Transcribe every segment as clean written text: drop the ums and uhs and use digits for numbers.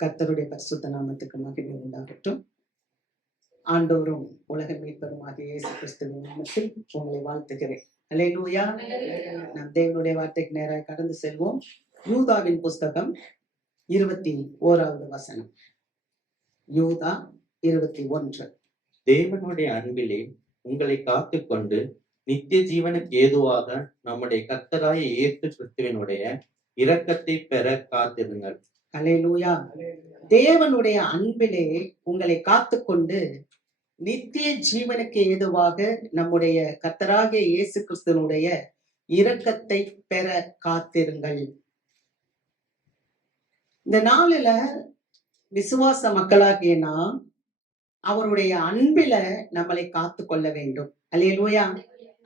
கர்த்தருடைய பரிசுத்த நாமத்துக்கு மகிமை உண்டாகட்டும். ஆண்டவரும் உலக மீட்பருமாகிய இயேசு கிறிஸ்துவின் நாமத்தில் உங்களை வாழ்த்துகிறேன். அல்லேலூயா. நாம் தேவனுடைய வார்த்தைக்கு நேராக கடந்து செல்வோம். யூதாவின் புஸ்தகம் 21வது வசனம். யூதா 21. தேவனுடைய அன்பிலே உங்களை காத்துக்கொண்டு நித்திய ஜீவனுக்கு ஏதுவாக நம்முடைய கர்த்தராய இயேசு கிறிஸ்துவினுடைய இரக்கத்தை பெற காத்திருங்கள். அல்லேலூயா. தேவனுடைய அன்பிலே உங்களை காத்துக்கொண்டு நித்திய ஜீவனுக்கு ஏதுவாக நம்முடைய கர்த்தராகிய இயேசு கிறிஸ்துவினுடைய இரக்கத்தை பெற காத்திருங்கள். இந்த நாளில விசுவாச மக்களாகிய நாம் அவருடைய அன்பில நம்மளை காத்து கொள்ள வேண்டும். அல்லேலூயா.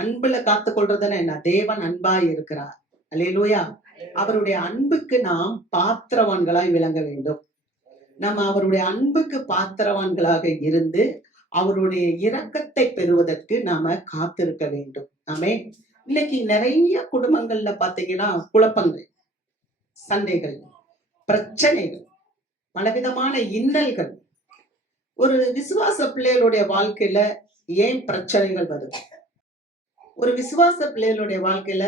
அன்புல காத்து கொள்றதுன்னு என்ன? தேவன் அன்பாய் இருக்கிறார். அல்லேலூயா. அவருடைய அன்புக்கு நாம் பாத்திரவான்களாய் விளங்க வேண்டும். நம்ம அவருடைய அன்புக்கு பாத்திரவான்களாக இருந்து அவருடைய இரக்கத்தை பெறுவதற்கு நாம காத்திருக்க வேண்டும். ஆமே. இன்னைக்கு நிறைய குடும்பங்கள்ல பாத்தீங்கன்னா குழப்பங்கள், சண்டைகள், பிரச்சனைகள், பலவிதமான இன்னல்கள். ஒரு விசுவாச பிள்ளைகளுடைய வாழ்க்கையில ஏன் பிரச்சனைகள் வருது? ஒரு விசுவாச பிள்ளைகளுடைய வாழ்க்கையில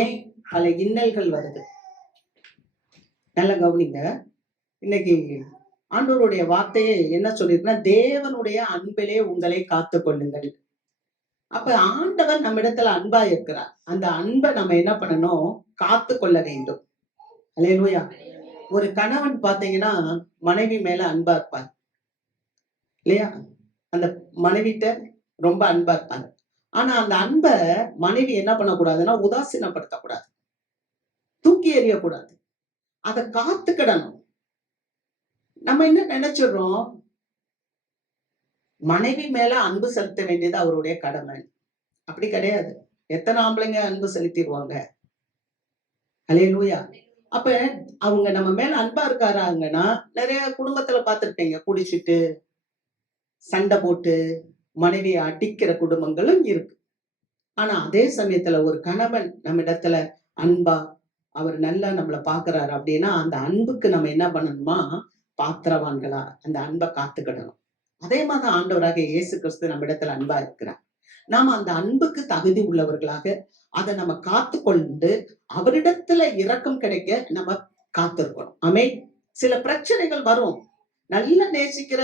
ஏன் பல இன்னல்கள் வருது? நல்ல கவனிங்க. இன்னைக்கு ஆண்டவருடைய வார்த்தையே என்ன சொல்லிருக்குன்னா, தேவனுடைய அன்பிலே உங்களை காத்து கொள்ளுங்கள். அப்ப ஆண்டவர் நம்ம இடத்துல அன்பா இருக்கிறார். அந்த அன்பை நம்ம என்ன பண்ணணும்? காத்து கொள்ள வேண்டும். அல்லேலூயா. ஒரு கணவன் பாத்தீங்கன்னா மனைவி மேல அன்பா இருப்பார் இல்லையா? அந்த மனைவிட்ட ரொம்ப அன்பா இருப்பாங்க. ஆனா அந்த அன்பை மனைவி என்ன பண்ணக்கூடாதுன்னா உதாசீனப்படுத்தக்கூடாது, தூக்கி எறியக்கூடாது, அதை காத்துக்கிடணும். நம்ம என்ன நினைச்சிடறோம்? மனைவி மேல அன்பு செலுத்த வேண்டியது அவருடைய கடமை. அப்படி கிடையாது. எத்தனை ஆம்பளைங்க அன்பு செலுத்திடுவாங்க? அல்லேலூயா. அப்ப அவங்க நம்ம மேல அன்பா இருக்காராங்கன்னா, நிறைய குடும்பத்துல பார்த்திருப்பீங்க, குடிச்சிட்டு சண்டை போட்டு மனைவியை அடிக்கிற குடும்பங்களும் இருக்கு. ஆனா அதே சமயத்துல ஒரு கணவன் நம்ம இடத்துல அன்பா, அவர் நல்லா நம்மளை பாக்குறாரு அப்படின்னா அந்த அன்புக்கு நம்ம என்ன பண்ணணுமா? பாத்திரவான்களா அந்த அன்பை காத்துக்கிடணும். அதே மாதிரி ஆண்டவராக இயேசு கிறிஸ்து நம்ம இடத்துல அன்பா இருக்கிறார். நாம அந்த அன்புக்கு தகுதி உள்ளவர்களாக அதை நம்ம காத்து கொண்டு அவரிடத்துல இரக்கம் கிடைக்க நம்ம காத்திருக்கணும். ஆமே. சில பிரச்சனைகள் வரும். நல்லா நேசிக்கிற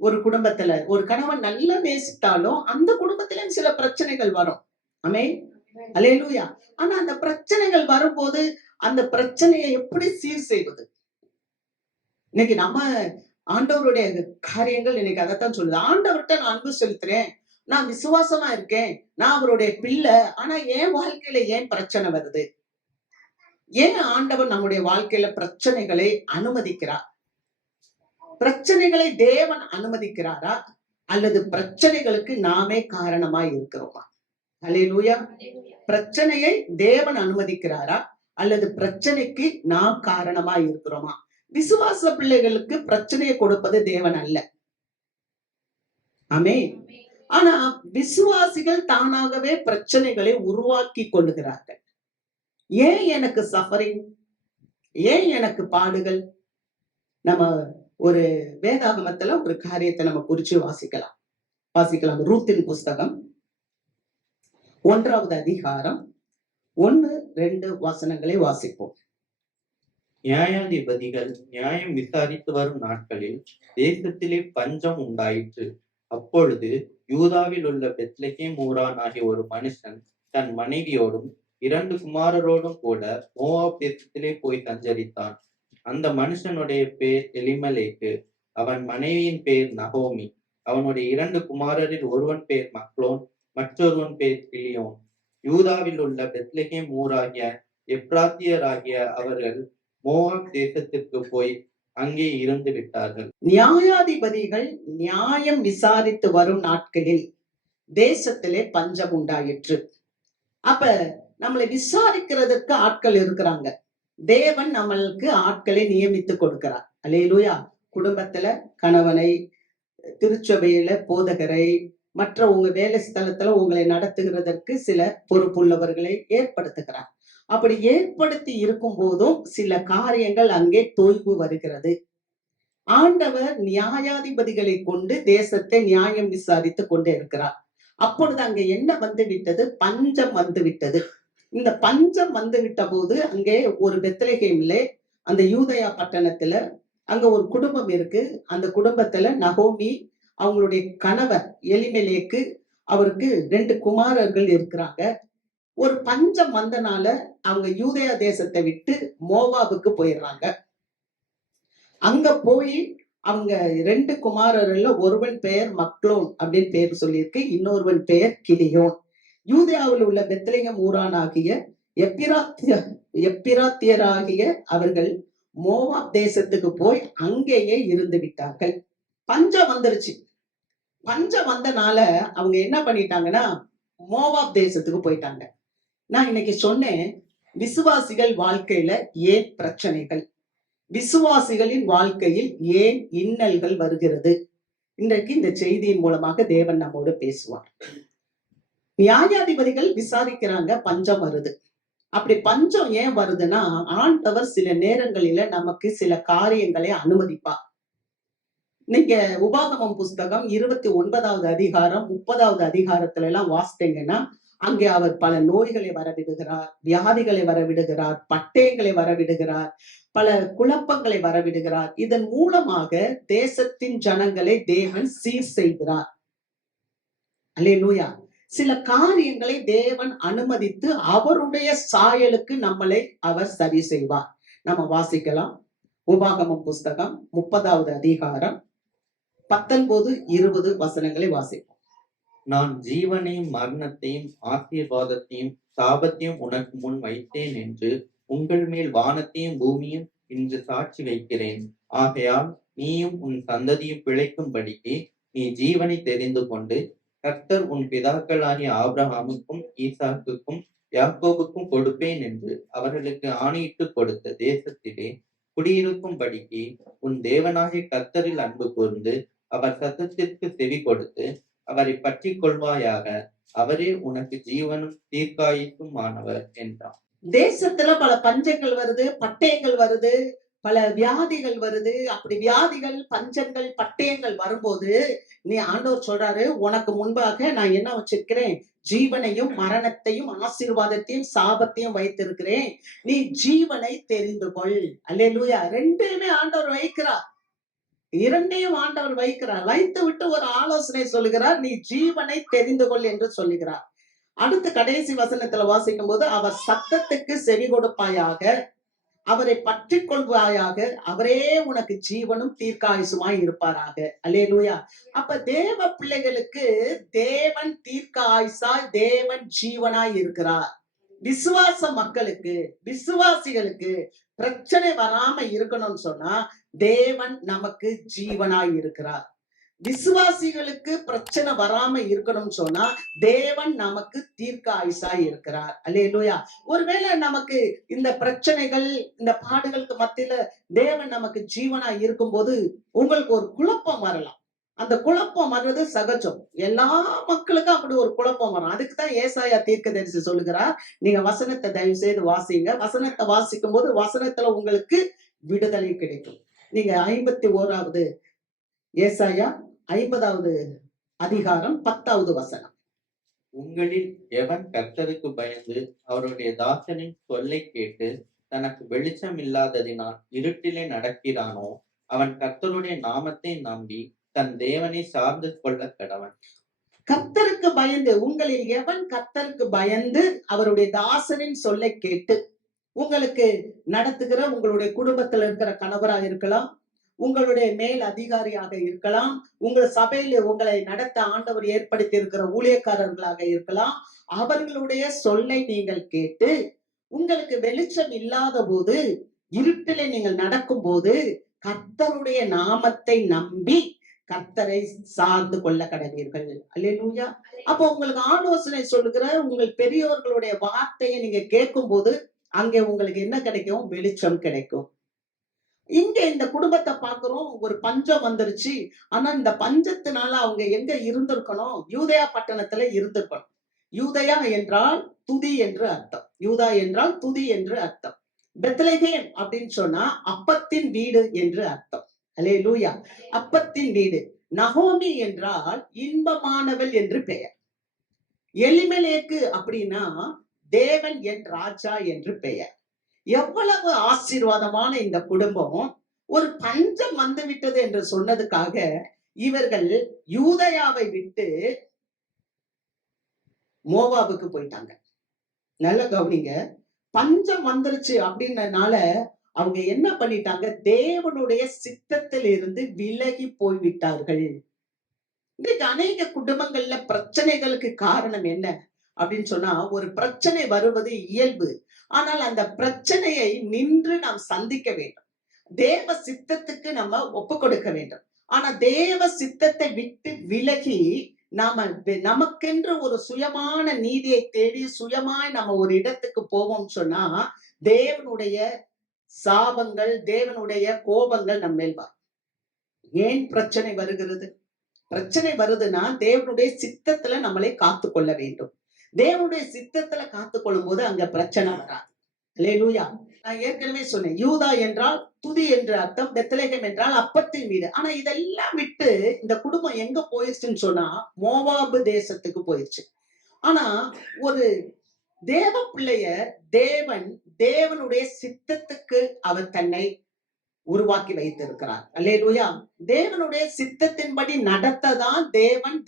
ஒரு குடும்பத்துல ஒரு கணவன் நல்லா நேசித்தாலும் அந்த குடும்பத்திலும் சில பிரச்சனைகள் வரும். ஆமே. அல்லேலூயா. ஆனா அந்த பிரச்சனைகள் வரும்போது அந்த பிரச்சனையை எப்படி சீர் செய்வது? இன்னைக்கு நம்ம ஆண்டவருடைய காரியங்கள் இன்னைக்கு அதைத்தான் சொல்லுது. ஆண்டவர்கிட்ட நான் அன்பு செலுத்துறேன், நான் விசுவாசமா இருக்கேன், நான் அவருடைய பிள்ளை. ஆனா என் வாழ்க்கையில ஏன் பிரச்சனை வருது? ஏன் ஆண்டவர் நம்முடைய வாழ்க்கையில பிரச்சனைகளை அனுமதிக்கிறார்? பிரச்சனைகளை தேவன் அனுமதிக்கிறாரா அல்லது பிரச்சனைகளுக்கு நாமே காரணமாய் இருக்கிறோமா? அல்லேலூயா. பிரச்சனையை தேவன் அனுமதிக்கிறாரா அல்லது பிரச்சனைக்கு நாம் காரணமாய் இருக்கிறோமா? விசுவாச பிள்ளைகளுக்கு பிரச்சனையை கொடுப்பது தேவன் அல்ல. ஆமே. ஆனா விசுவாசிகள் தானாகவே பிரச்சனைகளை உருவாக்கி கொள்ளுகிறார்கள். ஏன் எனக்கு சஃபரிங்? ஏன் எனக்கு பாடுகள்? நம்ம ஒரு வேதாகமத்துல ஒரு காரியத்தை நம்ம குறிச்சு வாசிக்கலாம். ரூத்தின் புஸ்தகம் 1வது அதிகாரம் 1-2 வசனங்களை வாசிப்போம். நியாயாதிபதிகள் நியாயம் விசாரித்து வரும் நாட்களில் தேசத்திலே பஞ்சம் உண்டாயிற்று. அப்பொழுது யூதாவில் உள்ள பெத்லகேம் ஊரான் ஆகிய ஒரு மனுஷன் தன் மனைவியோடும் 2 குமாரரோடும் கூட மோவாப் தேசத்திலே போய் சஞ்சரித்தான். அந்த மனுஷனுடைய பேர் எலிமலேக்கு, அவன் மனைவியின் பேர் நகோமி. அவனுடைய 2 குமாரரில் ஒருவன் பேர் மக்லோன், மற்றொருவன் பேர் கிலியோன். யூதாவில் உள்ள பெத்லகேம் ஊராகிய எப்ராத்தியராகிய அவர்கள் மோவாப் தேசத்திற்கு போய் அங்கே இருந்து விட்டார்கள். நியாயாதிபதிகள் நியாயம் விசாரித்து வரும் நாட்களில் தேசத்திலே பஞ்சம் உண்டாயிற்று. அப்ப நம்மளை விசாரிக்கிறதுக்கு ஆட்கள் இருக்கிறாங்க. தேவன் நம்மளுக்கு ஆட்களை நியமித்து கொடுக்கிறார். அல்லேலூயா. குடும்பத்துல கணவனை, திருச்சபையில போதகரை, மற்ற உங்க வேலை ஸ்தலத்துல உங்களை நடத்துகிறதற்கு சில பொறுப்புள்ளவர்களை ஏற்படுத்துகிறார். அப்படி ஏற்படுத்தி இருக்கும் போதும் சில காரியங்கள் அங்கே தொய்வு வருகிறது. ஆண்டவர் நியாயாதிபதிகளை கொண்டு தேசத்தை நியாயம் விசாரித்துக் கொண்டு இருக்கிறார். அப்பொழுது அங்கே என்ன வந்து விட்டது? பஞ்சம் வந்து விட்டது. இந்த பஞ்சம் வந்து விட்ட போது அங்கே ஒரு பெத்லகேமிலே, அந்த யூதயா பட்டணத்துல அங்க ஒரு குடும்பம் இருக்கு. அந்த குடும்பத்துல நகோமி, அவங்களுடைய கணவர் எலிமெலேக்கு, அவருக்கு 2 குமாரர்கள் இருக்கிறாங்க. ஒரு பஞ்சம் வந்தனால அவங்க யூதயா தேசத்தை விட்டு மோவாபுக்கு போயிடுறாங்க. அங்க போய் அவங்க 2 குமாரர்ல ஒருவன் பெயர் மக்லோன் அப்படின்னு பேர் சொல்லியிருக்கு, இன்னொருவன் பெயர் கிலியோன். யூதேயாவில் உள்ள பெத்லெகேம் ஊரானாகிய எப்பிராத்தியராகிய அவர்கள் மோவாப் தேசத்துக்கு போய் அங்கேயே இருந்து விட்டார்கள். பஞ்சம் வந்துருச்சு. பஞ்சம் வந்தனால அவங்க என்ன பண்ணிட்டாங்கன்னா மோவாப் தேசத்துக்கு போயிட்டாங்க. நான் இன்னைக்கு சொன்னேன், விசுவாசிகள் வாழ்க்கையில ஏன் பிரச்சனைகள், விசுவாசிகளின் வாழ்க்கையில் ஏன் இன்னல்கள் வருகிறது. இன்றைக்கு இந்த செய்தியின் மூலமாக தேவன் நம்மோடு பேசுவார். நியாயாதிபதிகள் விசாரிக்கிறாங்க, பஞ்சம் வருது. அப்படி பஞ்சம் ஏன் வருதுன்னா, ஆண்டவர் சில நேரங்களில நமக்கு சில காரியங்களை அனுமதிப்பார். நீங்க உபாகமம் புஸ்தகம் 29வது அதிகாரம் 30வது அதிகாரத்துல எல்லாம் வாசித்தீங்கன்னா, அங்கே அவர் பல நோய்களை வரவிடுகிறார், வியாதிகளை வரவிடுகிறார், பட்டயங்களை வரவிடுகிறார், பல குழப்பங்களை வரவிடுகிறார். இதன் மூலமாக தேசத்தின் ஜனங்களை தேவன் சீர் செய்கிறார். அல்லேலூயா. சில காரியங்களை தேவன் அனுமதித்து அவருடைய சாயலுக்கு நம்மளை அவர் சரி செய்வார். நம்ம வாசிக்கலாம். உபாகமம் புஸ்தகம் 30வது அதிகாரம் 19, 20 வசனங்களை வாசிப்போம். நான் ஜீவனையும் மரணத்தையும் ஆசீர்வாதத்தையும் சாபத்தையும் உனக்கு முன் வைத்தேன் என்று உங்கள் மேல் வானத்தையும் பூமியும் இன்று சாட்சி வைக்கிறேன். ஆகையால் நீயும் உன் சந்ததியும் பிழைக்கும்படிக்கு நீ ஜீவனை தெரிந்து கொண்டு கர்த்தர் உன் பிதாக்களாகிய ஆபிரகாமுக்கும் ஈசாக்குக்கும் யாக்கோபுக்கும் கொடுப்பேன் என்று அவர்களுக்கு ஆணையிட்டு கொடுத்த தேசத்திலே குடியிருக்கும்படிக்கு உன் தேவனாகிய கர்த்தரில் அன்பு கூர்ந்து அவர் சத்தத்திற்கு செவி கொடுத்து அவரை பற்றி கொள்வாயாக. அவரே உனக்கு ஜீவனும் தீர்க்காயுசுமானவர் என்றான். தேசத்துல பல பஞ்சங்கள் வருது, பட்டயங்கள் வருது, பல வியாதிகள் வருது. அப்படி வியாதிகள், பஞ்சங்கள், பட்டயங்கள் வரும்போது நீ ஆண்டவர் சொல்றாரு, உனக்கு முன்பாக நான் என்ன வச்சிருக்கிறேன்? ஜீவனையும் மரணத்தையும் ஆசீர்வாதத்தையும் சாபத்தையும் வைத்திருக்கிறேன். நீ ஜீவனை தெரிந்து கொள். அல்லேலூயா. ரெண்டுமே ஆண்டவர் வைக்கிறார். இரண்டையும் ஆண்டவர் வைக்கிறார். வைத்து விட்டு ஒரு ஆலோசனை சொல்லுகிறார், நீ ஜீவனை தெரிந்து கொள் என்று சொல்லுகிறார். அடுத்து கடைசி வசனத்துல வாசிக்கும் போது, அவர் சத்தத்துக்கு செவி கொடுப்பாயாக, அவரை பற்றி கொள்வாயாக, அவரே உனக்கு ஜீவனும் தீர்க்காயுசுமாய் இருப்பாராக. அல்லேலூயா. அப்ப தேவ பிள்ளைகளுக்கு தேவன் தீர்க்காயுசாய், தேவன் ஜீவனாய் இருக்கிறார். விசுவாச மக்களுக்கு, விசுவாசிகளுக்கு பிரச்சனை வராம இருக்கணும்னு சொன்னா தேவன் நமக்கு ஜீவனாய் இருக்கிறார். விசுவாசிகளுக்கு பிரச்சனை வராம இருக்கணும்னு சொன்னா தேவன் நமக்கு தீர்க்காயுசாய் இருக்கிறார். அல்லேலூயா. ஒருவேளை நமக்கு இந்த பிரச்சனைகள், இந்த பாடுகளுக்கு மத்தியில தேவன் நமக்கு ஜீவனாய் இருக்கும்போது உங்களுக்கு ஒரு குழப்பம் வரலாம். அந்த குழப்பம் வர்றது சகஜம். எல்லா மக்களுக்கும் அப்படி ஒரு குழப்பம் வரும். அதுக்குதான் ஏசாயா தீர்க்கதரிசி சொல்லுகிறார், நீங்க வசனத்தை தயவு செய்து வாசிங்க. வசனத்தை வாசிக்கும் போது வசனத்துல உங்களுக்கு விடுதலை கிடைக்கும். நீங்க 51வது ஏசாயா 50வது அதிகாரம் 10வது வசனம். உங்களில் எவன் கர்த்தருக்கு பயந்து அவருடைய தாசனின் சொல்லை கேட்டு தனக்கு வெளிச்சம் இல்லாததினால் இருட்டிலே நடக்கிறானோ அவன் கர்த்தருடைய நாமத்தை நம்பி தன் தேவனை சார்ந்து கொள்ள கடவன். கர்த்தருக்கு பயந்து, உங்களில் எவன் கர்த்தருக்கு பயந்து அவருடைய தாசனின் சொல்லை கேட்டு, உங்களுக்கு நடத்துகிற உங்களுடைய குடும்பத்துல இருக்கிற கணவராக இருக்கலாம், உங்களுடைய மேல் அதிகாரியாக இருக்கலாம், உங்கள் சபையில உங்களை நடத்த ஆண்டவர் ஏற்படுத்தி இருக்கிற ஊழியக்காரர்களாக இருக்கலாம், அவர்களுடைய சொல்லை நீங்கள் கேட்டு, உங்களுக்கு வெளிச்சம் இல்லாத போது, இருட்டிலே நீங்கள் நடக்கும் போது கர்த்தருடைய நாமத்தை நம்பி கர்த்தரை சார்ந்து கொள்ள கடவீர்கள். அல்லேலூயா. அப்போ உங்களுக்கு ஆலோசனை சொல்லுகிற உங்கள் பெரியோர்களுடைய வார்த்தையை நீங்க கேட்கும் போது அங்கே உங்களுக்கு என்ன கிடைக்கும்? வெளிச்சம் கிடைக்கும். இங்க இந்த குடும்பத்தை பாக்குறோம், ஒரு பஞ்சம் வந்துருச்சு. ஆனா இந்த பஞ்சத்தினால அவங்க எங்க இருந்திருக்கணும்? யூதயா பட்டணத்துல இருந்திருக்கணும். யூதயா என்றால் துதி என்று அர்த்தம். யூதா என்றால் துதி என்று அர்த்தம். பெத்லகேம் அப்படின்னு சொன்னா அப்பத்தின் வீடு என்று அர்த்தம். அல்லேலூயா. அப்பத்தின் வீடு. நகோமி என்றால் இன்பமானவள் என்று பெயர். எலிமெலேக்கு அப்படின்னா தேவன் என் ராஜா என்று பெயர். எவ்வளவு ஆசீர்வாதமான இந்த குடும்பம். ஒரு பஞ்சம் வந்துவிட்டது என்று சொன்னதுக்காக இவர்கள் யூதயாவை விட்டு மோவாபுக்கு போயிட்டாங்க. நல்ல கவனிங்க. பஞ்சம் வந்துருச்சு அப்படின்றனால அவங்க என்ன பண்ணிட்டாங்க? தேவனுடைய சித்தத்தில் இருந்து விலகி போய்விட்டார்கள். இன்றைக்கு அநேக குடும்பங்கள்ல பிரச்சனைகளுக்கு காரணம் என்ன அப்படின்னு சொன்னா, ஒரு பிரச்சனை வருவது இயல்பு. ஆனால் அந்த பிரச்சனையை நின்று நாம் சந்திக்க வேண்டும். தேவ சித்தத்துக்கு நம்ம ஒப்பு கொடுக்க வேண்டும். ஆனா தேவ சித்தத்தை விட்டு விலகி நாம நமக்கென்று ஒரு சுயமான நீதியை தேடி சுயமாய் நம்ம ஒரு இடத்துக்கு போவோம் சொன்னா, தேவனுடைய சாபங்கள், தேவனுடைய கோபங்கள் நம்ம மேல் வரும். ஏன் பிரச்சனை வருகிறது? பிரச்சனை வருதுன்னா தேவனுடைய சித்தத்துல நம்மளை காத்து கொள்ள வேண்டும். தேவனுடைய சித்தத்துல காத்து கொள்ளும் போது அங்க பிரச்சனை வராது. அல்லேலூயா. நான் ஏற்கனவே சொன்னேன், யூதா என்றால் துதி என்று அர்த்தம், பெத்லகேம் என்றால் அப்பத்தின் வீடு. ஆனா இதெல்லாம் விட்டு இந்த குடும்பம் எங்க போயிடுச்சுன்னு சொன்னா மோவாபு தேசத்துக்கு போயிடுச்சு. ஆனா ஒரு தேவ பிள்ளைய தேவனுடைய சித்தத்துக்கு அவர் தன்னை உருவாக்கி வைத்திருக்கிறார். அல்லேலூயா. தேவனுடைய சித்தத்தின்படி நடத்ததான்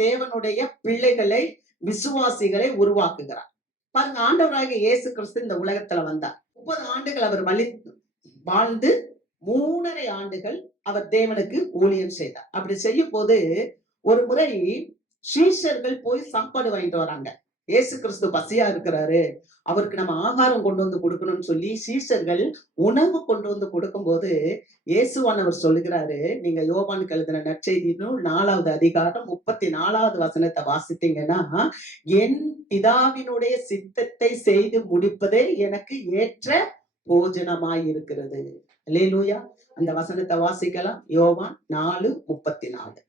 தேவனுடைய பிள்ளைகளை, விசுவாசிகளை உருவாக்குகிறார். பாருங்க, ஆண்டவராகிய இயேசு கிறிஸ்து இந்த உலகத்துல வந்தார். 30 ஆண்டுகள் அவர் வாழ்ந்து 3.5 ஆண்டுகள் அவர் தேவனுக்கு ஊழியம் செய்தார். அப்படி செய்யும் போது ஒரு முறை சீஷர்கள் போய் சாப்பாடு வாங்கிட்டு வராங்க. இயேசு கிறிஸ்து பசியா இருக்கிறாரு, அவருக்கு நம்ம ஆகாரம் கொண்டு வந்து கொடுக்கணும்னு சொல்லி சீஷர்கள் உணவு கொண்டு வந்து கொடுக்கும் போது இயேசுவானவர் சொல்லுகிறாரு, நீங்க யோவானுக்கு எழுதின நற்செய்தி நூல் 4வது அதிகாரம் 34வது வசனத்தை வாசித்தீங்கன்னா, என் பிதாவினுடைய சித்தத்தை செய்து முடிப்பதே எனக்கு ஏற்ற போஜனமாய் இருக்கிறது. அல்லேலூயா. அந்த வசனத்தை வாசிக்கலாம். யோவான் 4:34.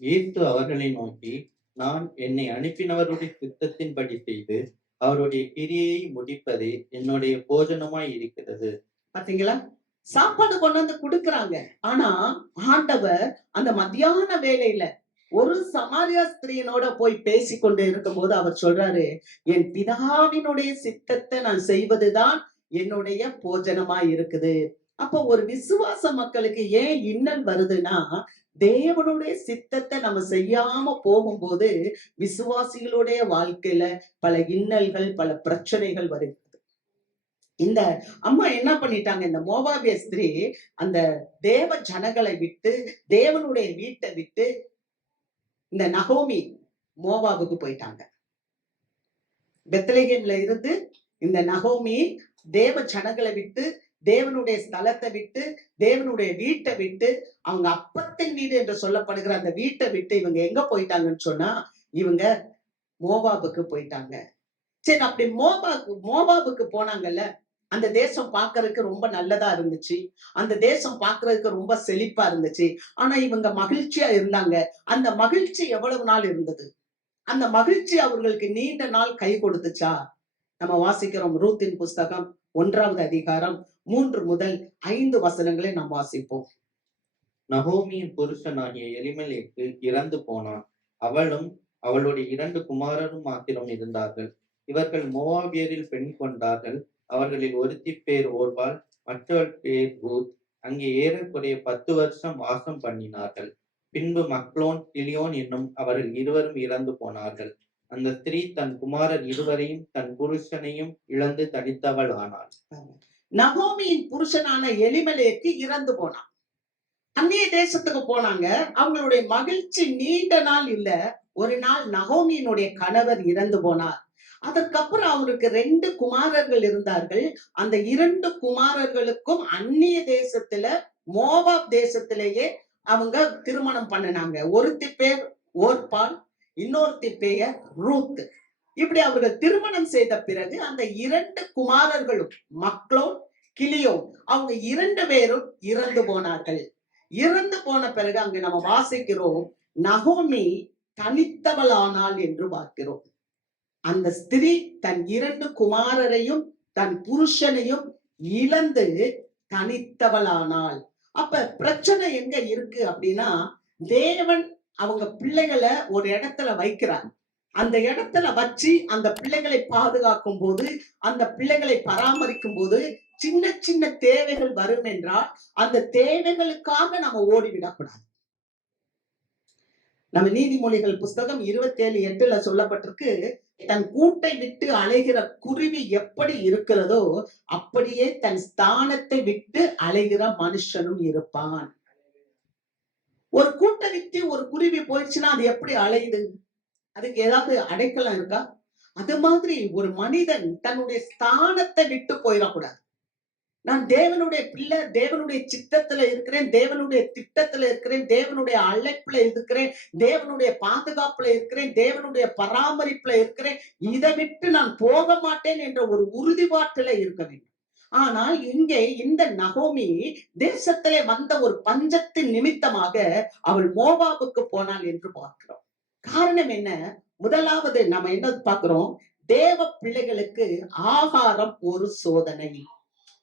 இயேசு அவர்களை நோக்கி, நான் என்னை அனுப்பினவருடைய சித்தத்தின்படி செய்து அவருடைய கிரியையை முடிப்பதே என்னுடைய போஜனமாய் இருக்கிறது. பாத்தீங்களா? சாப்பாடு கொண்டு வந்து கொடுக்கறாங்க. ஆனா ஆண்டவர் அந்த மத்தியான வேளையில ஒரு சமாரியா ஸ்திரீனோட போய் பேசிக்கொண்டு இருக்கும்போது அவர் சொல்றாரு, என் பிதாவினுடைய சித்தத்தை நான் செய்வதுதான் என்னுடைய போஜனமாய் இருக்குது. அப்போ ஒரு விசுவாச மக்களுக்கு ஏன் இன்னல் வருதுன்னா, தேவனுடைய சித்தத்தை நம்ம செய்யாம போகும்போது விசுவாசிகளுடைய வாழ்க்கையில பல இன்னல்கள், பல பிரச்சனைகள் வருகிறது. இந்த அம்மா என்ன பண்ணிட்டாங்க? இந்த மோவாபிய ஸ்திரீ அந்த தேவ ஜனங்களை விட்டு, தேவனுடைய வீட்டை விட்டு இந்த நகோமி மோவாபுக்கு போயிட்டாங்க. பெத்லகேம்ல இருந்து இந்த நகோமி தேவ ஜனங்களை விட்டு, தேவனுடைய ஸ்தலத்தை விட்டு, தேவனுடைய வீட்டை விட்டு, அவங்க அப்பத்தின் வீடு என்று சொல்லப்படுகிற அந்த வீட்டை விட்டு இவங்க எங்க போயிட்டாங்கன்னு சொன்னா, இவங்க மோவாபுக்கு போயிட்டாங்க. சரி, அப்படி மோவாபுக்கு போனாங்கல்ல, அந்த தேசம் பார்க்கறதுக்கு ரொம்ப நல்லதா இருந்துச்சு. அந்த தேசம் பார்க்கறதுக்கு ரொம்ப செழிப்பா இருந்துச்சு. ஆனா இவங்க மகிழ்ச்சியா இருந்தாங்க. அந்த மகிழ்ச்சி எவ்வளவு நாள் இருந்தது? அந்த மகிழ்ச்சி அவர்களுக்கு நீண்ட நாள் கை கொடுத்துச்சா? நம்ம வாசிக்கிறோம் ரூத்தின் புஸ்தகம் 1வது அதிகாரம் 3 முதல் 5 வசனங்களை நாம் வாசிப்போம். நகோமியின் புருஷனாகிய எலிமெலேக்கு இறந்து போனான். அவளும் அவளுடைய 2 குமாரரும் மாத்திரம் இருந்தார்கள். இவர்கள் மோவாபியரில் பெண் கொண்டார்கள். அவர்களில் ஒருத்தி பேர் ஓர்பாள், மற்றவள் பேர் ரூத். அங்கே ஏறக்குறைய 10 வருஷம் வாசம் பண்ணினார்கள். பின்பு மக்லோன், கிலியோன் என்னும் அவர்கள் இருவரும் இறந்து போனார்கள். அந்த ஸ்திரீ தன் குமாரர் இருவரையும் தன் புருஷனையும் இழந்து தனித்தவள் ஆனாள். நகோமியின் புருஷனான எலிமெலேக்கு இறந்து போனான். அந்நிய தேசத்துக்கு போனாங்க. அவங்களுடைய மகிழ்ச்சி நீண்ட நாள் இல்ல. ஒரு நாள் நகோமியினுடைய கணவர் இறந்து போனார். அதற்கப்புறம் அவருக்கு 2 குமாரர்கள் இருந்தார்கள். அந்த 2 குமாரர்களுக்கும் அந்நிய தேசத்துல மோவாப் தேசத்திலேயே அவங்க திருமணம் பண்ணினாங்க. ஒருத்தி பேர் ஓர்பால், இன்னொருத்தி பெயர் ரூத். இப்படி அவர்கள் திருமணம் செய்த பிறகு அந்த 2 குமாரர்களும் மக்லோன், கிலியோன், அவங்க 2 பேரும் இறந்து போனார்கள். இறந்து போன பிறகு அங்க நம்ம வாசிக்கிறோம், நகோமி தனித்தவளானாள் என்று பார்க்கிறோம். அந்த ஸ்திரீ தன் 2 குமாரரையும் தன் புருஷனையும் இழந்து தனித்தவளானாள். அப்ப பிரச்சனை எங்க இருக்கு அப்படின்னா, தேவன் அவங்க பிள்ளைகளை ஒரு இடத்துல வைக்கிறார். அந்த இடத்துல வச்சு அந்த பிள்ளைகளை பாதுகாக்கும் போது, அந்த பிள்ளைகளை பராமரிக்கும் போது, சின்ன சின்ன தேவைகள் வரும் என்றால், அந்த தேவைகளுக்காக நம்ம ஓடிவிடக்கூடாது. நம்ம நீதிமொழிகள் புஸ்தகம் 27:8 சொல்லப்பட்டிருக்கு, தன் கூட்டை விட்டு அலைகிற குருவி எப்படி இருக்கிறதோ அப்படியே தன் ஸ்தானத்தை விட்டு அலைகிற மனுஷனும் இருப்பான். ஒரு கூட்டை விட்டு ஒரு குருவி போயிடுச்சுன்னா அது எப்படி அலையுது? அதுக்கு ஏதாவது அடைக்கலம் இருக்கா? அது மாதிரி ஒரு மனிதன் தன்னுடைய ஸ்தானத்தை விட்டு போயிடக்கூடாது. நான் தேவனுடைய பிள்ளை, தேவனுடைய சித்தத்துல இருக்கிறேன், தேவனுடைய திட்டத்துல இருக்கிறேன், தேவனுடைய அழைப்புல இருக்கிறேன், தேவனுடைய பாதுகாப்புல இருக்கிறேன், தேவனுடைய பராமரிப்புல இருக்கிறேன். இதை விட்டு நான் போக மாட்டேன் என்ற ஒரு உறுதிப்பாட்டுல இருக்க வேண்டும். ஆனால் இங்கே இந்த நகோமி தேசத்திலே வந்த ஒரு பஞ்சத்தின் நிமித்தமாக அவள் மோவாபுக்கு போனாள் என்று பார்க்கிறோம். காரணம் என்ன? முதலாவது நம்ம என்ன பார்க்கிறோம்? தேவ பிள்ளைகளுக்கு ஆகாரம் ஒரு சோதனை.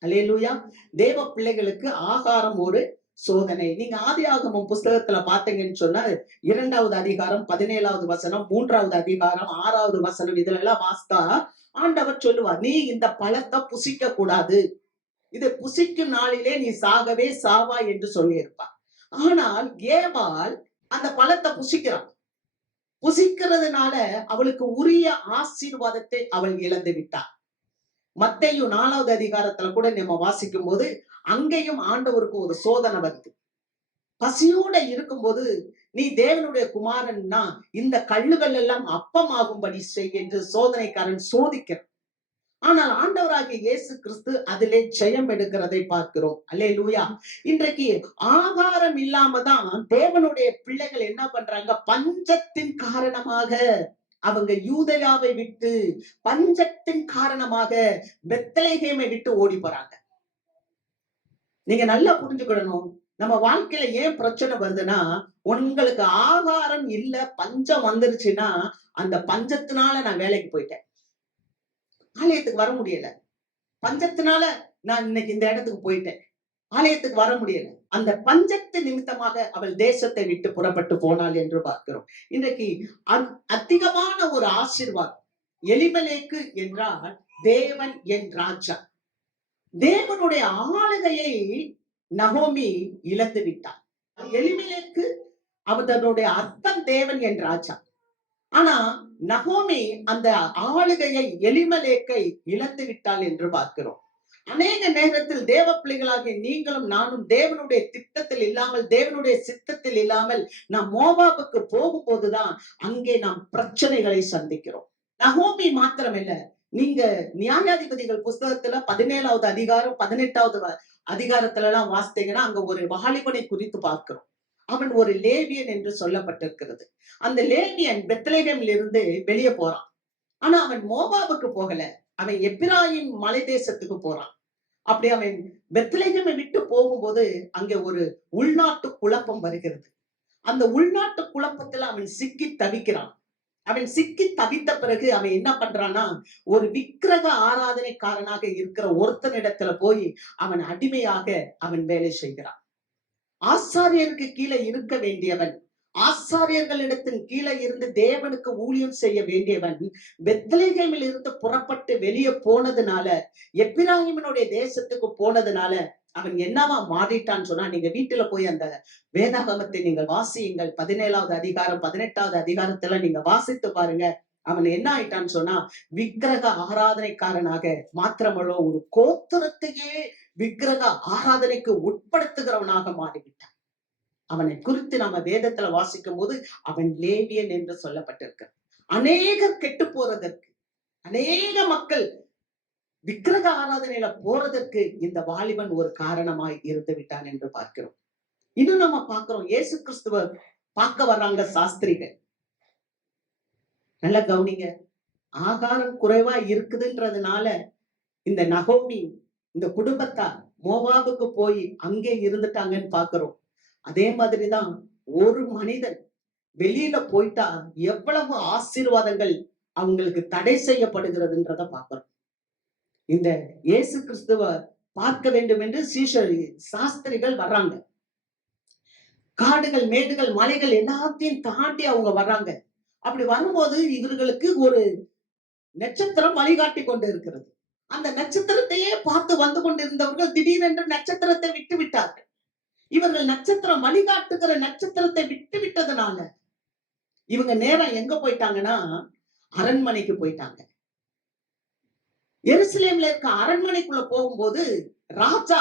அல்லேலூயா. தேவ பிள்ளைகளுக்கு ஆகாரம் ஒரு சோதனை. நீங்க ஆதியாகமம் புஸ்தகத்துல பாத்தீங்கன்னு சொன்னா 2வது அதிகாரம் 17வது வசனம், 3வது அதிகாரம் 6வது வசனம், இதுல எல்லாம் வாஸ்தா ஆண்டவர் சொல்லுவார், நீ இந்த பழத்தை புசிக்க கூடாது, இது புசிக்கும் நாளிலே நீ சாகவே சாவாய் என்று சொல்லியிருப்பார். ஆனால் ஏவாள் அந்த பழத்தை புசிக்கிறான். புசிக்கிறதுனால அவளுக்கு உரிய ஆசீர்வாதத்தை அவள் இழந்து விட்டாள். மத்தேயு 4வது அதிகாரத்துல கூட நம்ம வாசிக்கும் போது அங்கேயும் ஆண்டவருக்கு ஒரு சோதனை வருது. பசியோட இருக்கும்போது நீ தேவனுடைய குமாரன்னா இந்த கல்லுகள் எல்லாம் அப்பமாகும்படி செய் என்று சோதனைக்காரன் சோதிக்கிறான். ஆனால் ஆண்டவராகிய இயேசு கிறிஸ்து அதிலே ஜெயம் எடுக்கிறதை பார்க்கிறோம். அல்லேலூயா. இன்றைக்கு ஆகாரம் இல்லாம தான் தேவனுடைய பிள்ளைகள் என்ன பண்றாங்க? பஞ்சத்தின் காரணமாக அவங்க யூதயாவை விட்டு, பஞ்சத்தின் காரணமாக பெத்லகேமை விட்டு ஓடி போறாங்க. நீங்க நல்லா புரிஞ்சுக்கிடணும். நம்ம வாழ்க்கையில ஏன் பிரச்சனை வருதுன்னா, உங்களுக்கு ஆகாரம் இல்ல, பஞ்சம் வந்துருச்சுன்னா, அந்த பஞ்சத்தினால நான் வேலைக்கு போயிட்டேன், ஆலயத்துக்கு வர முடியல. பஞ்சத்தினால நான் இன்னைக்கு இந்த இடத்துக்கு போயிட்டேன், ஆலயத்துக்கு வர முடியல. அந்த பஞ்சத்து நிமித்தமாக அவள் தேசத்தை விட்டு புறப்பட்டு போனாள் என்று பார்க்கிறோம். இன்றைக்கு அதிகமான ஒரு ஆசீர்வாதம். எலிமெலேக்கு என்றால் தேவன் என் ராஜா. தேவனுடைய ஆளுகையை நகோமி இழந்து விட்டார். எலிமெலேக்கு அவனுடைய அர்த்தம் தேவன் என் ராஜா. ஆனா நகோமி அந்த ஆளுகையை, எலிமெலேக்கை இழந்து விட்டாள் என்று பார்க்கிறோம். அநேக நேரத்தில் தேவ பிள்ளைகளாகிய நீங்களும் நானும் தேவனுடைய திட்டத்தில் இல்லாமல், தேவனுடைய சித்தத்தில் இல்லாமல் நாம் மோவாபுக்கு போகும்போதுதான் அங்கே நாம் பிரச்சனைகளை சந்திக்கிறோம். நகோமி மாத்திரமில்ல, நீங்க நியாயாதிபதிகள் புஸ்தகத்துல 17வது அதிகாரம் 18வது அதிகாரத்துல எல்லாம் வாசித்தீங்கன்னா அங்க ஒரு வாலிபனை குறித்து பார்க்கிறோம். அவன் ஒரு லேவியன் என்று சொல்லப்பட்டிருக்கிறது. அந்த லேவியன் பெத்லகேமில் இருந்து வெளியே போறான். ஆனா அவன் மோவாபுக்கு போகல, அவன் எப்பிராயிம் மலை தேசத்துக்கு போறான். அப்படி அவன் பெத்லகேமை விட்டு போகும்போது அங்கே ஒரு உள்நாட்டு குழப்பம் வருகிறது. அந்த உள்நாட்டு குழப்பத்துல அவன் சிக்கி தவிக்கிறான். அவன் சிக்கி தவித்த பிறகு அவன் என்ன பண்றான்னா, ஒரு விக்கிரக ஆராதனைக்காரனாக இருக்கிற ஒருத்தனிடத்துல போய் அவன் அடிமையாக அவன் வேலை செய்கிறான். ஆசாரியருக்கு கீழே இருக்க வேண்டியவன், ஆசாரியர்களிடத்தின் கீழே இருந்து தேவனுக்கு ஊழியம் செய்ய வேண்டியவன் பெத்லகேமில் இருந்து புறப்பட்டு வெளியே போனதுனால, எப்பிராயிமினுடைய தேசத்துக்கு போனதுனால அவன் என்னவா மாறிட்டான்னு சொன்னா, நீங்க வீட்டுல போய் அந்த வேதாகமத்தை நீங்கள் வாசியுங்கள். 17வது அதிகாரம் 18வது அதிகாரத்துல நீங்க வாசித்து பாருங்க. அவன் என்ன ஆயிட்டான்னு சொன்னா, விக்கிரக ஆராதனைக்காரனாக மாத்திரமல்ல, ஒரு கோத்திரத்தையே விக்கிரக ஆராதனைக்கு உட்படுத்துகிறவனாக மாறிவிட்டான். அவனை குறித்து நம்ம வேதத்துல வாசிக்கும் போது அவன் லேவியன் என்று சொல்லப்பட்டிருக்கு. அநேகர் கெட்டு போறதற்கு, அநேக மக்கள் விக்கிரக ஆராதனையில போறதற்கு இந்த வாலிபன் ஒரு காரணமாய் இருந்து விட்டான் என்று பார்க்கிறோம். இன்னும் நம்ம பார்க்கிறோம், இயேசு கிறிஸ்துவ பார்க்க வர்றாங்க சாஸ்திரிகள். நல்ல கவனிங்க. ஆகாரம் குறைவா இருக்குதுன்றதுனால இந்த நகோமி, இந்த குடும்பத்தார் மோவாபுக்கு போய் அங்கே இருந்துட்டாங்கன்னு பார்க்கிறோம். அதே மாதிரிதான் ஒரு மனிதன் வெளியில போயிட்டா எவ்வளவு ஆசீர்வாதங்கள் அவங்களுக்கு தடை செய்யப்படுகிறதுன்றத பார்க்கிறோம். இந்த இயேசு கிறிஸ்துவ பார்க்க வேண்டும் என்று சாஸ்திரிகள் வர்றாங்க. காடுகள், மேடுகள், மலைகள் எல்லாத்தையும் தாண்டி அவங்க வர்றாங்க. அப்படி வரும்போது இவர்களுக்கு ஒரு நட்சத்திரம் வழிகாட்டி கொண்டு இருக்கிறது. அந்த நட்சத்திரத்தையே பார்த்து வந்து கொண்டிருந்தவர்கள் திடீரென்று நட்சத்திரத்தை விட்டு விட்டார்கள். இவர்கள் நட்சத்திரம் வழிகாட்டுகிற நட்சத்திரத்தை விட்டு விட்டதுனால இவங்க நேரம் எங்க போயிட்டாங்கன்னா அரண்மனைக்கு போயிட்டாங்க. எருசலேம்ல இருக்க அரண்மனைக்குள்ள போகும்போது ராஜா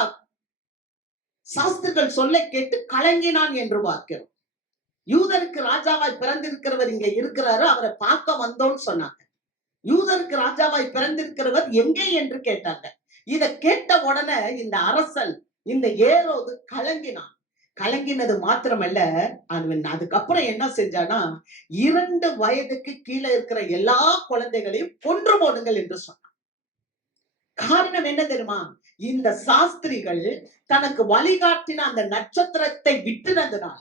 சாஸ்திரிகள் சொல்ல கேட்டு கலங்கினான் என்று பார்க்கிறோம். யூதருக்கு ராஜாவாய் பிறந்திருக்கிறவர் இங்க இருக்கிறாரு, அவரை பார்க்க வந்தோம்னு சொன்னாங்க. யூதருக்கு ராஜாவாய் பிறந்திருக்கிறவர் எங்கே என்று கேட்டாங்க. இத கேட்ட உடனே இந்த அரசன், இந்த ஏரோது கலங்கினான். கலங்கினது மாத்திரமல்ல, அதுக்கப்புறம் என்ன செஞ்சானா 2 வயதுக்கு கீழே இருக்கிற எல்லா குழந்தைகளையும் கொன்று போடுங்கள் என்று சொன்னான். காரணம் என்ன தெரியுமா? இந்த சாஸ்திரிகள் தனக்கு வழிகாட்டின அந்த நட்சத்திரத்தை விட்டுனதுனால,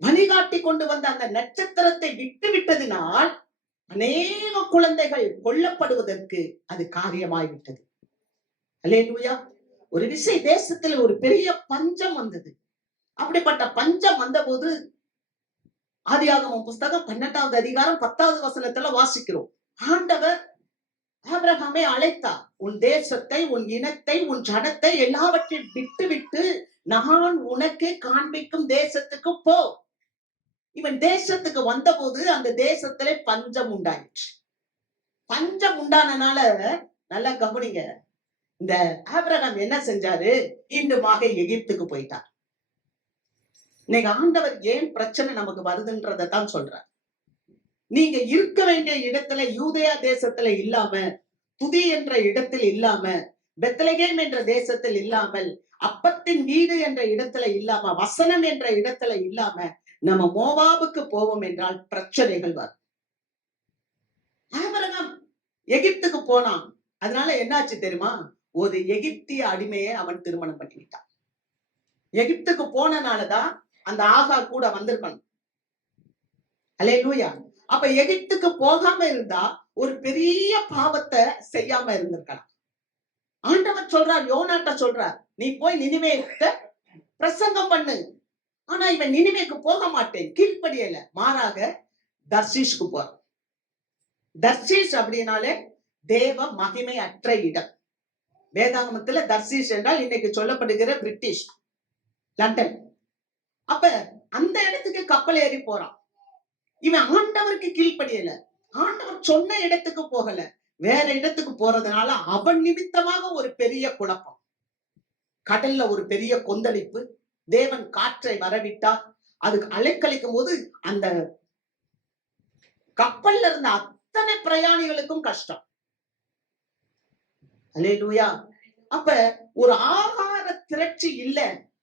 வழிகாட்டி கொண்டு வந்த அந்த நட்சத்திரத்தை விட்டு விட்டதினால் அநேக குழந்தைகள் கொல்லப்படுவதற்கு அது காரியமாய்விட்டது. அல்லேலூயா. ஒரு விஷயம், தேசத்துல ஒரு பெரிய பஞ்சம் வந்தது. அப்படிப்பட்ட பஞ்சம் வந்தபோது ஆதியாகமம் புஸ்தகம் 12வது அதிகாரம் 10வது வசனத்துல வாசிக்கிறோம். ஆண்டவர் ஆபிரகாமை அழைத்தார். உன் தேசத்தை, உன் இனத்தை, உன் ஜனத்தை எல்லாவற்றையும் விட்டு விட்டு நான் உனக்கு காண்பிக்கும் தேசத்துக்கு போ. இவன் தேசத்துக்கு வந்தபோது அந்த தேசத்திலே பஞ்சம் உண்டாயிற்று. பஞ்சம் உண்டானனால நல்லா கவனிங்க, இந்த ஆபிரகாம் என்ன செஞ்சாரு? மீண்டுமாக எகிப்துக்கு போயிட்டார். இன்னைக்கு ஆண்டவர் ஏன் பிரச்சனை நமக்கு வருதுன்றதான் சொல்றார். நீங்க இருக்க வேண்டிய இடத்துல, யூதேயா தேசத்துல இல்லாம, துதி என்ற இடத்தில் இல்லாம, பெத்லகேம் என்ற தேசத்தில் இல்லாமல், அப்பத்தின் வீடு என்ற இடத்துல இல்லாம, வசனம் என்ற இடத்துல இல்லாம நம்ம மோவாபுக்கு போவோம் என்றால் பிரச்சனைகள் வரும். ஆபிரகாம் எகிப்துக்கு போனான். அதனால என்னாச்சு தெரியுமா? ஒரு எகிப்திய அடிமையை அவன் திருமணம் பண்ணிவிட்டான். எகிப்துக்கு போனனாலதான் அந்த ஆகார் கூட வந்திருக்கணும். அல்லேலூயா. அப்ப எகிப்துக்கு போகாம இருந்தா ஒரு பெரிய பாவத்தை செய்யாம இருந்திருக்கலாம். ஆண்டவர் சொல்றார், யோனாட்ட சொல்றார், நீ போய் நினிவேட்ட பிரசங்கம் பண்ணு. ஆனா இவன் நினிவேக்கு போக மாட்டேன், கீழ்ப்படியல. மாறாக தர்ஷீஷ்க்கு போறான். தர்ஷீஷ் அப்படின்னாலே தேவ மகிமை அற்ற இடம். வேதாகமத்துல தர்ஷீஷ் என்றால் இன்னைக்கு சொல்லப்படுகிற பிரிட்டிஷ் லண்டன். அப்ப அந்த இடத்துக்கு கப்பல் ஏறி போறான். இவன் ஆண்டவருக்கு கீழ்ப்படியல, ஆண்டவர் சொன்ன இடத்துக்கு போகல, வேற இடத்துக்கு போறதுனால அவன் நிமித்தமாக ஒரு பெரிய குழப்பம். கடல்ல ஒரு பெரிய கொந்தளிப்பு. தேவன் காற்றை வரவிட்டார். அதுக்கு அலைக்கழிக்கும் போது அந்த கப்பல்ல இருந்த அத்தனை பிரயாணிகளுக்கும் கஷ்டம். அல்லேலூயா. அப்ப ஒரு ஆகார திரட்சி இல்ல,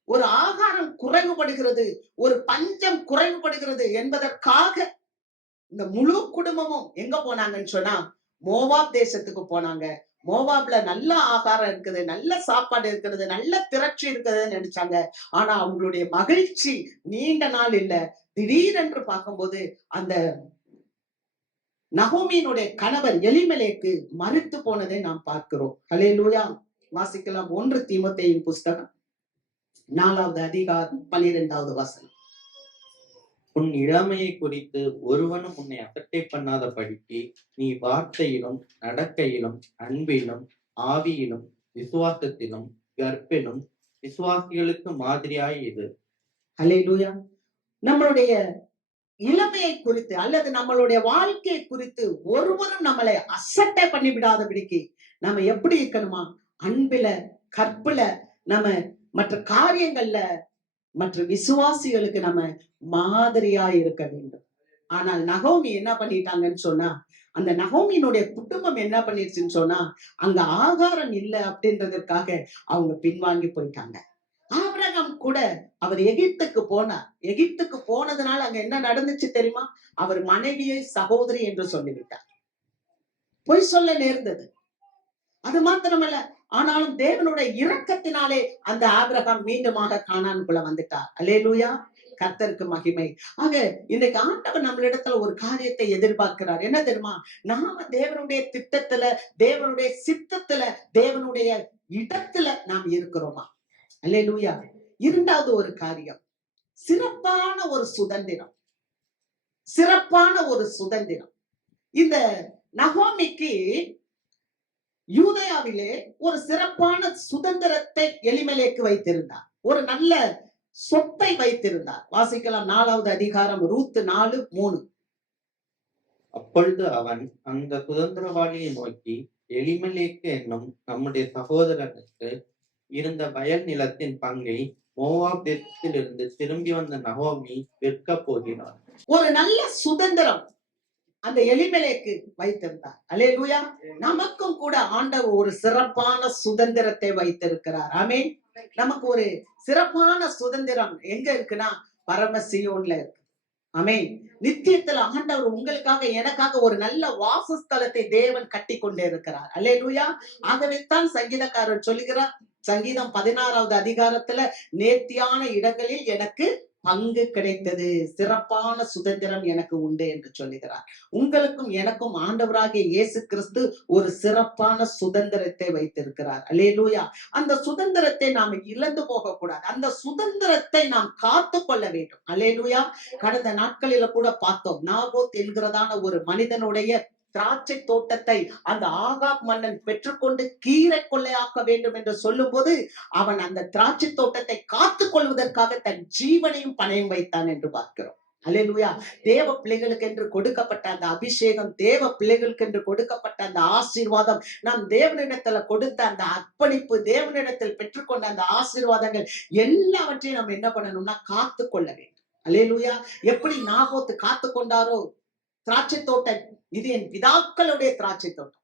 ஒரு ஆகாரம் குறைவுபடுகிறது, ஒரு பஞ்சம் குறைவுபடுகிறது என்பதற்காக இந்த முழு குடும்பமும் எங்க போனாங்கன்னு சொன்னா மோவாப் தேசத்துக்கு போனாங்க. மோவாப்ல நல்ல ஆகாரம் இருக்குது, நல்ல சாப்பாடு இருக்கிறது, நல்ல திரட்சி இருக்கிறதுன்னு நினைச்சாங்க. ஆனா அவங்களுடைய மகிழ்ச்சி நீண்ட நாள் இல்ல. திடீரென்று பார்க்கும்போது அந்த நகோமியினுடைய கணவர் எலிமெலேக்கு மரித்து போனதை நாம் பார்க்கிறோம். அல்லேலூயா. வாசிக்கலாம் 1 தீமோத்தேயின் புஸ்தகம் 4வது அதிகாரம் 12வது வசனம். உன் இளமையை குறித்து ஒருவனும் உன்னை அசட்டை பண்ணாத படிக்கு நீ வார்த்தையிலும், நடக்கையிலும், அன்பிலும், ஆவியிலும், விசுவாசத்திலும், கற்பிலும் விசுவாசிகளுக்கு மாதிரியாய் இது. அல்லேலூயா. நம்மளுடைய இளமையை குறித்து அல்லது நம்மளுடைய வாழ்க்கையை குறித்து ஒருவரும் நம்மளை அசட்டை பண்ணி விடாதபடிக்கு நம்ம எப்படி இருக்கணுமா? அன்பில, கற்புல, நம்ம மற்ற காரியங்கள்ல மற்ற விசுவாசிகளுக்கு நம்ம மாதிரியா இருக்க வேண்டும். ஆனால் நகோமி என்ன பண்ணிட்டாங்கன்னு சொன்னா, அந்த நகோமியினுடைய குடும்பம் என்ன பண்ணிருச்சுன்னு சொன்னா, அங்க ஆகாரம் இல்லை அப்படின்றதற்காக அவங்க பின்வாங்கி போயிட்டாங்க. ஆபிரகாம் கூட அவர் எகிப்துக்கு போனார். எகிப்துக்கு போனதுனால அங்க என்ன நடந்துச்சு தெரியுமா? அவர் மனைவியை சகோதரி என்று சொல்லிவிட்டார். பொய் சொல்ல நேர்ந்தது. அது மாத்திரமல்ல, ஆனாலும் தேவனுடைய இரக்கத்தினாலே அந்த ஆபிரகாம் மீண்டுமாக கானானுக்குள்ள வந்துட்டார். அல்லேலூயா. கர்த்தருக்கு மகிமை. ஆக இன்னைக்கு ஆண்டவர் நம்மளிடத்துல ஒரு காரியத்தை எதிர்பார்க்கிறார். என்ன தெரியுமா? நாம தேவனுடைய திட்டத்துல, தேவனுடைய சித்தத்துல, தேவனுடைய இடத்துல நாம் இருக்கிறோமா? அல்லேலூயா. இரண்டாவது ஒரு காரியம், சிறப்பான ஒரு சுதந்திரம். சிறப்பான ஒரு சுதந்திரம். இந்த நகோமிக்கு யூதேயாவிலே ஒரு சிறப்பான சுதந்திரத்தை எலிமெலேக்கு வைத்திருந்தார். ஒரு நல்ல சொத்தை வைத்திருந்தார். வாசிக்கலாம் 4வது அதிகாரம் ரூத் 4:3. அப்பொழுது அவன் அந்த சுதந்திரவாளியை நோக்கி, எலிமெலேக்கு என்னும் நம்முடைய சகோதரனுக்கு இருந்த வயல் நிலத்தின் பங்கை மோவாப் தேசத்திலிருந்து திரும்பி வந்த நகோமி விற்கப் போகிறார். ஒரு நல்ல சுதந்திரம் அந்த எலிமெலேக்கு வைத்திருந்தார். அல்லேலூயா. நமக்கும் கூட ஆண்டவர் ஒரு சிறப்பான சுதந்திரத்தை வைத்திருக்கிறார். ஆமென். நமக்கு ஒரு சிறப்பான சுதந்திரம் எங்க இருக்குன்னா பரமசியோன்ல இருக்கு. ஆமென். நித்தியத்துல ஆண்டவர் உங்களுக்காக எனக்காக ஒரு நல்ல வாசஸ்தலத்தை தேவன் கட்டி கொண்டே இருக்கிறார். அல்லேலூயா. ஆகவே தான் சங்கீதக்காரர் சொல்லுகிறார், சங்கீதம் 16வது அதிகாரத்துல, நேர்த்தியான இடங்களில் எனக்கு பங்கு கிடைத்தது, சிறப்பான சுதந்திரம் எனக்கு உண்டு என்று சொல்லுகிறார். உங்களுக்கும் எனக்கும் ஆண்டவராகிய இயேசு கிறிஸ்து ஒரு சிறப்பான சுதந்திரத்தை வைத்திருக்கிறார். அல்லேலூயா. அந்த சுதந்திரத்தை நாம் இழந்து போக கூடாது. அந்த சுதந்திரத்தை நாம் காத்து கொள்ள வேண்டும். அல்லேலூயா. கடந்த நாட்களில கூட பார்த்தோம், நாபோத் என்கிறதான ஒரு மனிதனுடைய திராட்சை தோட்டத்தை அந்த ஆகாப் மன்னன் பெற்றுக்கொண்டு கீரை கொள்ளையாக்க வேண்டும் என்று சொல்லும் போது, அவன் அந்த திராட்சை தோட்டத்தை காத்துக் கொள்வதற்காக தன் ஜீவனையும் பணயம் வைத்தான் என்று பார்க்கிறோம். அல்லேலூயா. தேவ பிள்ளைகளுக்கு என்று கொடுக்கப்பட்ட அந்த அபிஷேகம், தேவ பிள்ளைகளுக்கு என்று கொடுக்கப்பட்ட அந்த ஆசீர்வாதம், நாம் தேவனிடத்துல கொடுத்த அந்த அர்ப்பணிப்பு, தேவனிடத்தில் பெற்றுக்கொண்ட அந்த ஆசீர்வாதங்கள் எல்லாவற்றையும் நம்ம என்ன பண்ணணும்னா காத்து கொள்ள வேண்டும். அல்லேலூயா. எப்படி நாபோத் காத்து கொண்டாரோ திராட்சை தோட்டம், இது என் பிதாக்களுடைய திராட்சை தோட்டம்,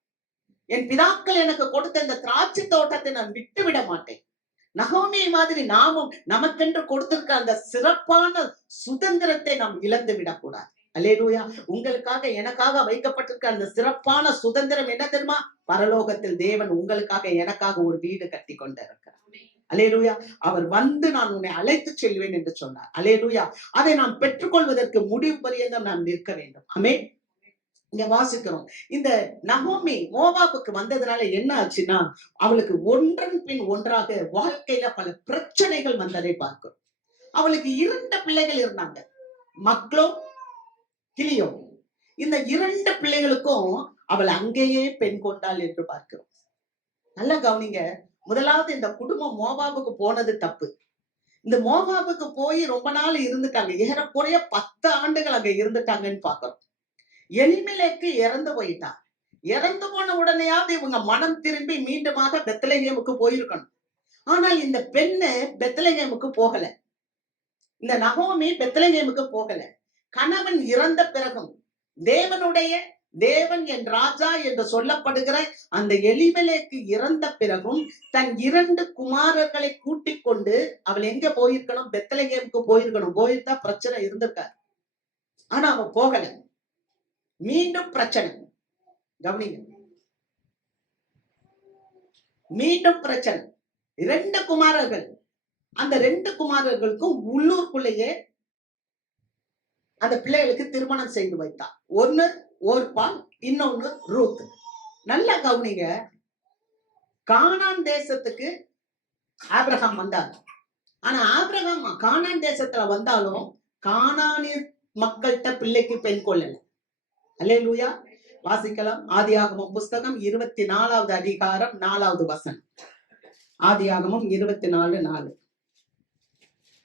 என் பிதாக்கள் எனக்கு கொடுத்த இந்த திராட்சை தோட்டத்தை நான் விட்டு விட மாட்டேன். நகோமி மாதிரி நாமும் நமக்கென்று கொடுத்திருக்க அந்த சிறப்பான சுதந்திரத்தை நாம் இழந்து விடக்கூடாது. அல்லேலூயா. உங்களுக்காக எனக்காக வைக்கப்பட்டிருக்க அந்த சிறப்பான சுதந்திரம் என்ன தெரியுமா? பரலோகத்தில் தேவன் உங்களுக்காக எனக்காக ஒரு வீடு கட்டி கொண்டிருக்கிறார். அல்லேலூயா. அவர் வந்து நான் உன்னை அழைத்து செல்வேன் என்று சொன்னார். அல்லேலூயா. அதை நாம் பெற்றுக்கொள்வதற்கு முடிவு பரியந்தம் நாம் நிற்க வேண்டும். ஆமென். இங்க வாசிக்கிறோம், இந்த நகோமி மோவாபுக்கு வந்ததுனால என்ன ஆச்சுன்னா, அவளுக்கு ஒன்றன் பின் ஒன்றாக வாழ்க்கையில பல பிரச்சனைகள் வந்ததை பார்க்கிறோம். அவளுக்கு 2 பிள்ளைகள் இருந்தாங்க, மக்லோ, கிளியோ. இந்த 2 பிள்ளைகளுக்கும் அவள் அங்கேயே பெண் கொண்டாள் என்று பார்க்கிறோம். நல்லா கவனிங்க. முதலாவது, இந்த குடும்பம் மோவாபுக்கு போனது தப்பு. இந்த மோவாபுக்கு போய் ரொம்ப நாள் இருந்துட்டாங்க, ஏறக்குறைய 10 ஆண்டுகள் அங்க இருந்துட்டாங்கன்னு பார்க்கிறோம். எலிமெலேக்கு இறந்து போயிட்டான். இறந்து போன உடனேயாவது இவங்க மனம் திரும்பி மீண்டுமாக பெத்லகேமுக்கு போயிருக்கணும். ஆனால் இந்த பெண்ணு பெத்லகேமுக்கு போகல. இந்த நகோமி பெத்லகேமுக்கு போகல. கணவன் இறந்த பிறகும் தேவன் என் ராஜா என்று சொல்லப்படுகிற அந்த எலிமெலேக்கு இறந்த பிறகும் தன் 2 குமாரர்களை கூட்டிக் கொண்டு அவள் எங்க போயிருக்கணும்? பெத்லகேமுக்கு போயிருக்கணும். போயிருந்தா பிரச்சனை இருந்திருக்காரு. ஆனா அவ போகல. மீண்டும் பிரச்சனை. கவனிங்க, மீண்டும் பிரச்சனை. 2 குமாரர்கள். அந்த 2 குமாரர்களுக்கும் உள்ளூர்க்குள்ளேயே அந்த பிள்ளைகளுக்கு திருமணம் செய்து வைத்தார். ஒன்னு ஓர்பால், இன்னொன்னு ரூத். நல்லா கவனிங்க. கானான் தேசத்துக்கு ஆபிரகாம் வந்தார். ஆனா ஆபிரகாம் கானான் தேசத்துல வந்தாலும் கானானிய மக்கள்கிட்ட பிள்ளைக்கு பெண் கொள்ளல. அல்லேலூயா. வாசிக்கலாம், ஆதியாகமம் புஸ்தகம் 24வது அதிகாரம் 4வது வசனம். ஆதியாகமம் 24:4.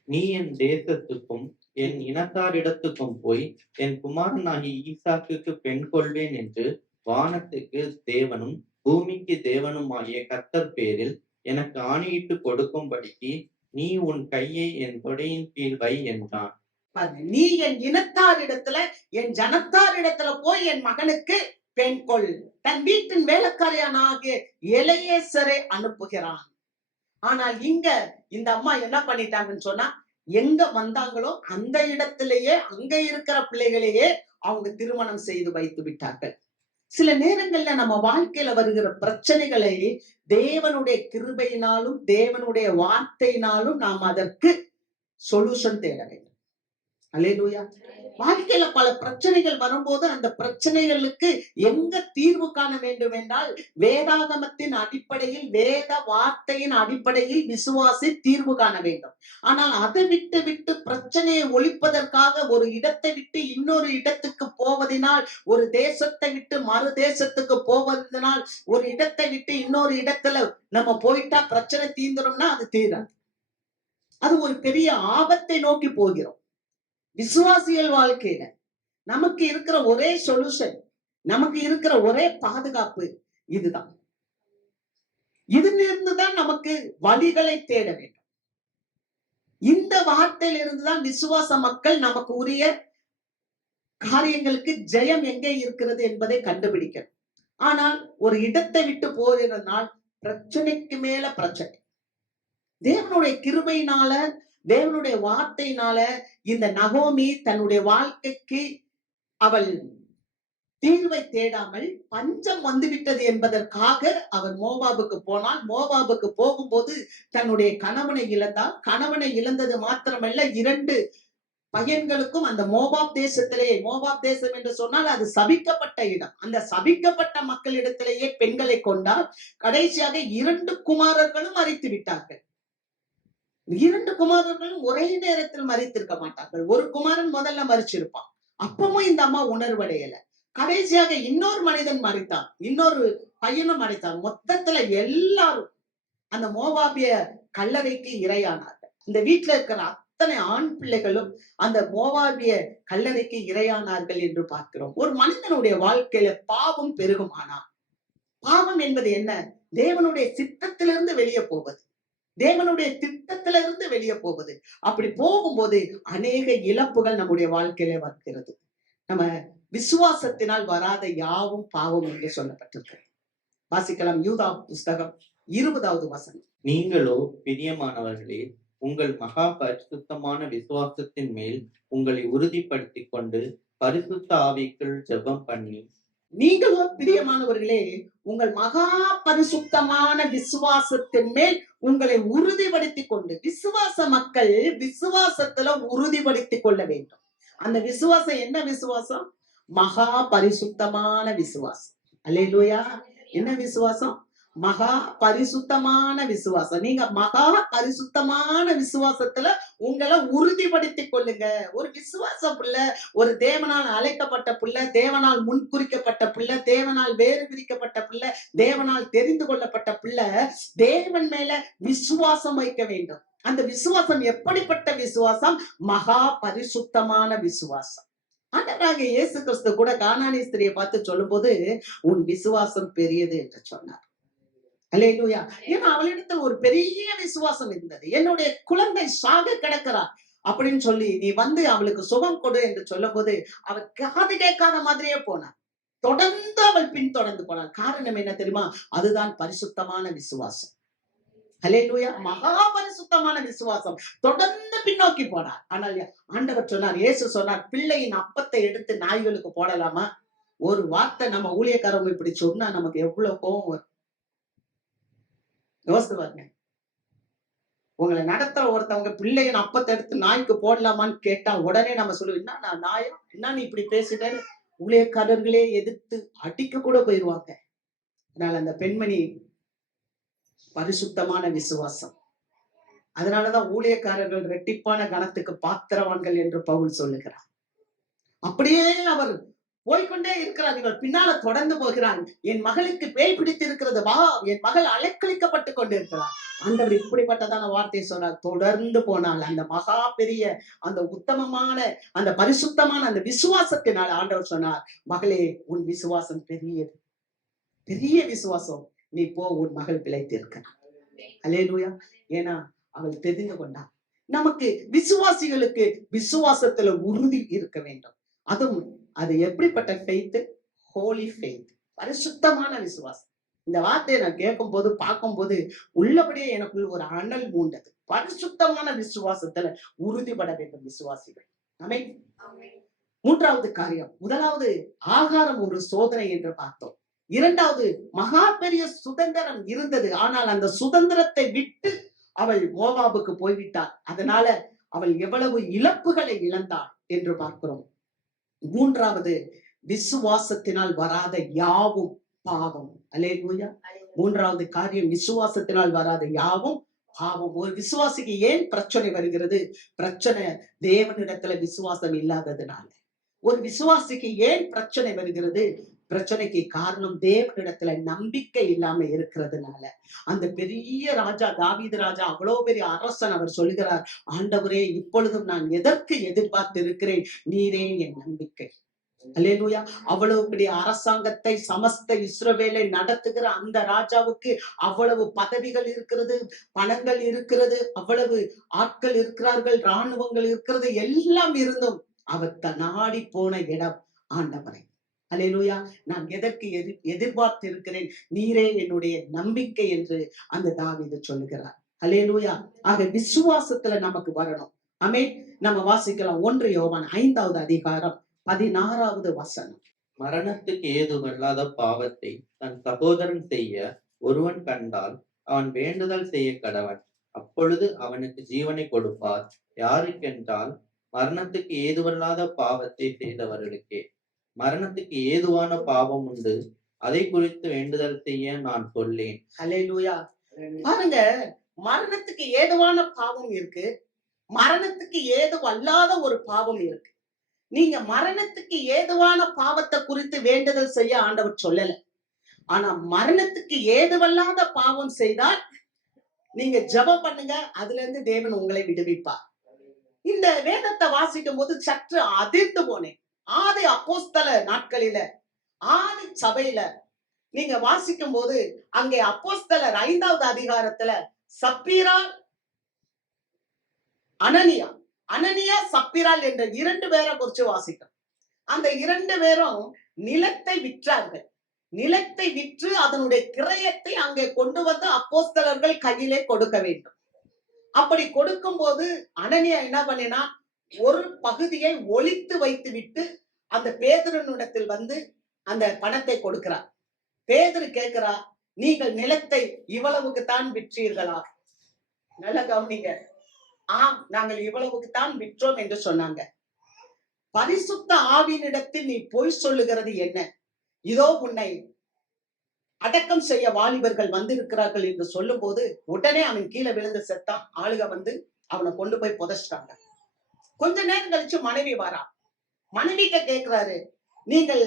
நீ என் தேசத்துக்கும் என் இனத்தாரிடத்துக்கும் போய் என் குமாரனாகி ஈசாக்குக்கு பெண் கொள்வேன் என்று வானத்துக்கு தேவனும் பூமிக்கு தேவனுமாகிய கர்த்தர் பேரில் எனக்கு ஆணையிட்டு கொடுக்கும்படிக்கு நீ உன் கையை என் தொடையின் கீழ் வை என்றான். நீ என் இனத்தாரிடத்துல, என் ஜனத்தாரிடத்துல போய் என் மகனுக்கு பெண் கொள். தன் வீட்டின் வேலைக்காரியானாகிய எலியேசரை அனுப்புகிறான். ஆனால் இங்க இந்த அம்மா என்ன பண்ணிட்டாங்கன்னு சொன்னா, எங்க வந்தாங்களோ அந்த இடத்திலேயே அங்க இருக்கிற பிள்ளைகளையே அவங்க திருமணம் செய்து வைத்து விட்டார்கள். சில நேரங்கள்ல நம்ம வாழ்க்கையில வருகிற பிரச்சனைகளை தேவனுடைய கிருபையினாலும் தேவனுடைய வார்த்தையினாலும் நாம் அதற்கு சொல்யூஷன் தேட வேண்டும். அல்லேலூயா. வாழ்க்கையில பல பிரச்சனைகள் வரும்போது அந்த பிரச்சனைகளுக்கு எங்க தீர்வு காண வேண்டும் என்றால் வேதாகமத்தின் அடிப்படையில், வேத வார்த்தையின் அடிப்படையில் விசுவாசி தீர்வு காண வேண்டும். ஆனால் அதை விட்டு விட்டு பிரச்சனையை ஒழிப்பதற்காக ஒரு இடத்தை விட்டு இன்னொரு இடத்துக்கு போவதினால், ஒரு தேசத்தை விட்டு மறு தேசத்துக்கு போவதனால், ஒரு இடத்தை விட்டு இன்னொரு இடத்துல நம்ம போயிட்டா பிரச்சனை தீந்துரும்னா அது தீராது. அது ஒரு பெரிய ஆபத்தை நோக்கி போகிறோம். விசுவாசிகள் வாழ்க்கையில நமக்கு இருக்கிற ஒரே சொல்யூஷன், நமக்கு இருக்கிற ஒரே பாதுகாப்பு இதுதான். இதிலிருந்துதான் நமக்கு வழிகளை தேட வேண்டும். இந்த வார்த்தையில இருந்துதான் விசுவாச மக்கள் நமக்கு உரிய காரியங்களுக்கு ஜெயம் எங்கே இருக்கிறது என்பதை கண்டுபிடிக்கணும். ஆனால் ஒரு இடத்தை விட்டு போகிறதுனால் பிரச்சனைக்கு மேல பிரச்சனை. தேவனுடைய கிருபையினால, தேவனுடைய வார்த்தையினால இந்த நகோமி தன்னுடைய வாழ்க்கைக்கு அவள் தீர்வை தேடாமல் பஞ்சம் வந்துவிட்டது என்பதற்காக அவர் மோவாபுக்கு போனால். மோவாபுக்கு போகும்போது தன்னுடைய கணவனை இழந்தால். கணவனை இழந்தது மாத்திரமல்ல, 2 பையன்களுக்கும் அந்த மோவாப் தேசத்திலே, மோவாப் தேசம் என்று சொன்னால் அது சபிக்கப்பட்ட இடம். அந்த சபிக்கப்பட்ட மக்களிடத்திலேயே பெண்களை கொண்டால். கடைசியாக 2 குமாரர்களும் மரித்து விட்டார்கள். 2 குமாரர்களும் ஒரே நேரத்தில் மரித்திருக்க மாட்டார்கள். ஒரு குமாரன் முதல்ல மரிச்சிருப்பான். அப்பவும் இந்த அம்மா உணர்வடையல. கடைசியாக இன்னொரு மனிதன் மரித்தான், இன்னொரு பையனும் மரித்தான். மொத்தத்துல எல்லாரும் அந்த மோவாபிய கல்லறைக்கு இரையானார்கள். இந்த வீட்டுல இருக்கிற அத்தனை ஆண் பிள்ளைகளும் அந்த மோவாபிய கல்லறைக்கு இரையானார்கள் என்று பார்க்கிறோம். ஒரு மனிதனுடைய வாழ்க்கையில பாவம் பெருகுமானா, பாவம் என்பது என்ன? தேவனுடைய சித்தத்திலிருந்து வெளியே போவது, தேவனுடைய திட்டத்திலிருந்து வெளியே போவது. அப்படி போகும்போது அநேக இழப்புகள் நம்முடைய வாழ்க்கையில வருகிறது. நம்ம விசுவாசத்தினால் வராத யாவும் பாவம் என்று சொல்லப்பட்டிருக்கு. வாசிக்கலாம் யூதா புஸ்தகம் 20வது வசனம். நீங்களோ பிரியமானவர்களே, உங்கள் மகா பரிசுத்தமான விசுவாசத்தின் மேல் உங்களை உறுதிப்படுத்திக் கொண்டு பரிசுத்த ஆவிக்குள் ஜெபம் பண்ணி. நீங்களோ பிரியமானவர்களே, உங்கள் மகா பரிசுத்தமான விசுவாசத்தின் மேல் உங்களை உறுதிப்படுத்திக் கொண்டு. விசுவாச மக்கள் விசுவாசத்துல உறுதிப்படுத்திக் கொள்ள வேண்டும். அந்த விசுவாசம் என்ன விசுவாசம்? மகா பரிசுத்தமான விசுவாசம். அல்லேலூயா. என்ன விசுவாசம்? மகா பரிசுத்தமான விசுவாசம். நீங்க மகா பரிசுத்தமான விசுவாசத்துல உங்களை உறுதிப்படுத்திக் கொள்ளுங்க. ஒரு விசுவாச பிள்ளை, ஒரு தேவனால் அழைக்கப்பட்ட பிள்ளை, தேவனால் முன்குறிக்கப்பட்ட பிள்ளை, தேவனால் வேறு பிரிக்கப்பட்ட பிள்ளை, தேவனால் தெரிந்து கொள்ளப்பட்ட பிள்ளை தேவன் மேல விசுவாசம் வைக்க வேண்டும். அந்த விசுவாசம் எப்படிப்பட்ட விசுவாசம்? மகா பரிசுத்தமான விசுவாசம். ஆண்டவராகிய இயேசு கிறிஸ்து கூட கானானிய ஸ்திரியை பார்த்து சொல்லும் போது, உன் விசுவாசம் பெரியது என்று சொன்னார். அல்லேலூயா. ஏன்னா அவளிடத்தில் ஒரு பெரிய விசுவாசம் இருந்தது. என்னுடைய குழந்தை சாக கிடக்கிறார் அப்படின்னு சொல்லி நீ வந்து அவளுக்கு சுகம் கொடு என்று சொல்லும் போது அவள் காது கேட்காத மாதிரியே போனார். தொடர்ந்து அவள் பின்தொடர்ந்து போனாள். காரணம் என்ன தெரியுமா? அதுதான் பரிசுத்தமான விசுவாசம். அல்லேலூயா. மகா பரிசுத்தமான விசுவாசம். தொடர்ந்து பின்னோக்கி போனார். ஆனால் ஆண்டவர் சொன்னார், இயேசு சொன்னார், பிள்ளையின் அப்பத்தை எடுத்து நாய்களுக்கு போடலாமா? ஒரு வார்த்தை நம்ம ஊழியக்காரங்க இப்படி சொன்னா நமக்கு எவ்வளவு கோபம் வரும். யோசித்து பாருங்க. உங்களை நடத்துற ஒருத்தவங்க பிள்ளையின் அப்பத்தை எடுத்து நாய்க்கு போடலாமான்னு கேட்டா உடனே நம்ம சொல்லுவோம், என்ன நான் நாயா, என்ன நீ இப்படி பேசிட்டேன்னு ஊழியக்காரர்களே எதிர்த்து அடிக்க கூட போயிருவாங்க. அதனால அந்த பெண்மணி பரிசுத்தமான விசுவாசம். அதனாலதான் ஊழியக்காரர்கள் இரட்டிப்பான கனத்துக்கு பாத்திரவான்கள் என்று பவுல் சொல்லுகிறார். அப்படியே அவர் போய்கொண்டே இருக்கிறார். இவர் பின்னால தொடர்ந்து போகிறார். என் மகளுக்கு பேய் பிடித்திருக்கிறது, வா, என் மகள் அலைக்கழிக்கப்பட்டு கொண்டிருக்கிறார். ஆண்டவர் இப்படிப்பட்டதான வார்த்தையை சொன்னார். தொடர்ந்து போனால் அந்த மகா பெரிய அந்த உத்தமமான அந்த பரிசுத்தமான அந்த விசுவாசத்தினால் ஆண்டவர் சொன்னார், மகளே உன் விசுவாசம் பெரியது, பெரிய விசுவாசம், நீ போ, உன் மகள் பிழைத்திருக்கிறார். அல்லேலூயா. ஏன்னா அவள் தெரிந்து கொண்டார். நமக்கு விசுவாசிகளுக்கு விசுவாசத்துல உறுதி இருக்க வேண்டும். அதுவும் அது எப்படிப்பட்ட ஃபெய்த்? ஹோலி ஃபெய்த், பரிசுத்தமான விசுவாசம். இந்த வார்த்தையை நான் கேட்கும் போது பார்க்கும் போது உள்ளபடியே எனக்குள் ஒரு அனல் மூண்டது. பரிசுத்தமான விசுவாசத்துல உறுதிப்பட வேண்டும் விசுவாசிகள். ஆமென். மூன்றாவது காரியம், முதலாவது ஆகாரம் ஒரு சோதனை என்று பார்த்தோம். இரண்டாவது மகா பெரிய சுதந்திரம் இருந்தது. ஆனால் அந்த சுதந்திரத்தை விட்டு அவள் மோவாபுக்கு போய்விட்டாள். அதனால அவள் எவ்வளவு இழப்புகளை இழந்தாள். என்று பார்க்கிறோம். மூன்றாவது, விசுவாசத்தினால் வராத யாவும் பாவம். அல்லேலூயா. மூன்றாவது காரியம், விசுவாசத்தினால் வராத யாவும் பாவம். ஒரு விசுவாசிக்கு ஏன் பிரச்சனை வருகிறது? பிரச்சனை தேவனிடத்துல விசுவாசம் இல்லாததுனால. ஒரு விசுவாசிக்கு ஏன் பிரச்சனை வருகிறது? பிரச்சனைக்கு காரணம் தேவனிடத்துல நம்பிக்கை இல்லாம இருக்கிறதுனால. அந்த பெரிய ராஜா, தாவீது ராஜா, அவ்வளவு பெரிய அரசன், அவர் சொல்லுகிறார், ஆண்டவரே, இப்பொழுதும் நான் எதற்கு எதிர்பார்த்து இருக்கிறேன்? நீரே என் நம்பிக்கை. அல்லேலூயா. அவ்வளவு பெரிய அரசாங்கத்தை, சமஸ்த இஸ்ரவேலை நடத்துகிற அந்த ராஜாவுக்கு அவ்வளவு பதவிகள் இருக்கிறது, பணங்கள் இருக்கிறது, அவ்வளவு ஆட்கள் இருக்கிறார்கள், இராணுவங்கள் இருக்கிறது, எல்லாம் இருந்தும் அவர் நாடி போன இடம் ஆண்டவரை. அல்லேலூயா. நான் எதற்கு எதிர்பார்த்து இருக்கிறேன்? நீரே என்னுடைய நம்பிக்கை என்று அந்த தாவீது சொல்லுகிறார். அல்லேலூயா. ஆக விசுவாசத்துல நமக்கு வரணும். ஆமென். நம்ம வாசிக்கலாம் 1 யோவான் 5வது அதிகாரம் 16வது வசனம். மரணத்துக்கு ஏதுவல்லாத பாவத்தை தன் சகோதரன் செய்ய ஒருவன் கண்டால் அவன் வேண்டுதல் செய்ய கடவன், அப்பொழுது அவனுக்கு ஜீவனை கொடுப்பார். யாருக்கென்றால் மரணத்துக்கு ஏதுவல்லாத பாவத்தை செய்தவர்களுக்கே. மரணத்துக்கு ஏதுவான பாவம் உண்டு, அதை குறித்து வேண்டுதல் செய்ய நான் சொல்லேன். அல்லேலூயா. பாருங்க, மரணத்துக்கு ஏதுவான பாவம் இருக்கு, மரணத்துக்கு ஏதுவல்லாத ஒரு பாவம் இருக்கு. நீங்க மரணத்துக்கு ஏதுவான பாவத்தை குறித்து வேண்டுதல் செய்ய ஆண்டவர் சொல்லல. ஆனா மரணத்துக்கு ஏதுவல்லாத பாவம் செய்தால் நீங்க ஜெபம் பண்ணுங்க, அதுல இருந்து தேவன் உங்களை விடுவிப்பார். இந்த வேதத்தை வாசிக்கும் போது சற்று அதிர்ந்து போனேன். ஆதி அப்போஸ்தல நாட்களில, ஆதி சபையில நீங்க வாசிக்கும் போது, அங்கே அப்போஸ்தலர் 5வது அதிகாரத்துல சப்பீரா, அனனியா சப்பீரால் என்ற 2 பேரை குறிச்சு வாசிக்கும். அந்த 2 பேரும் நிலத்தை விற்றார்கள். நிலத்தை விற்று அதனுடைய கிரயத்தை அங்கே கொண்டு வந்து அப்போஸ்தலர்கள் கையிலே கொடுக்க வேண்டும். அப்படி கொடுக்கும் போது அனனியா என்ன பண்ணினா, ஒரு பகுதியை ஒளித்து வைத்து விட்டு அந்த பேதுருவினிடத்தில் வந்து அந்த பணத்தை கொடுக்கிறார். பேதுரு கேட்கிறா, நீங்கள் நிலத்தை இவ்வளவுக்கு தான் விற்றீர்களா? நல்ல கவனிங்க. ஆம், நாங்கள் இவ்வளவுக்கு தான் விற்றோம் என்று சொன்னாங்க. பரிசுத்த ஆவியினிடத்தில் நீ பொய் சொல்லுகிறது என்ன? இதோ உன்னை அடக்கம் செய்ய வாலிபர்கள் வந்திருக்கிறார்கள் என்று சொல்லும் போது உடனே அவன் கீழே விழுந்து செத்தான். ஆளுக வந்து அவனை கொண்டு போய் புதைச்சிட்டாங்க. கொஞ்ச நேரம் கழிச்சு மனைவி வரா. மனைவிட்ட கேட்கிறாரு, நீங்கள்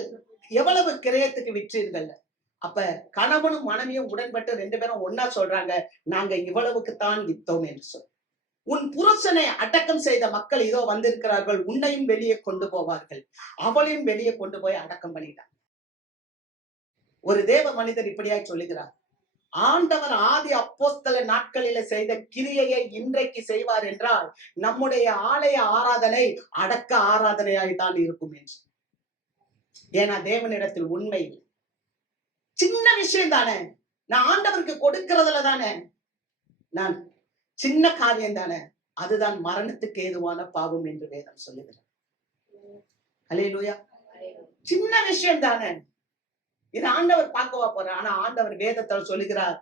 எவ்வளவு கிரயத்துக்கு விற்றீர்கள்? அப்ப கணவனும் மனைவியும் உடன்பட்டு 2 பேரும் ஒன்னா சொல்றாங்க, நாங்க இவ்வளவுக்கு தான் வித்தோம் என்று சொல். உன் புருஷனை அடக்கம் செய்த மக்கள் இதோ வந்திருக்கிறார்கள், உன்னையும் வெளியே கொண்டு போவார்கள். அவளையும் வெளியே கொண்டு போய் அடக்கம் பண்ணிட்டாங்க. ஒரு தேவ மனிதர் இப்படியாய் சொல்லுகிறார், ஆண்டவர் ஆதி அப்போஸ்தல நாட்களில செய்த கிரியையை இன்றைக்கு செய்வார் என்றால் நம்முடைய ஆலய ஆராதனை அடக்க ஆராதனையாய் தான் இருக்கும் என்று. ஏன்னா தேவனிடத்தில் உண்மை சின்ன விஷயம் தானே, நான் ஆண்டவருக்கு கொடுக்கிறதுல தானே, நான் சின்ன காரியம் தானே, அதுதான் மரணத்துக்கு ஏதுவான பாவம் என்று வேதம் சொல்லுகிறார். அல்லேலூயா. சின்ன விஷயம் தானே, இது ஆண்டவர் பார்க்கவா போறார்? ஆனா ஆண்டவர் வேதத்தில் சொல்லுகிறார்.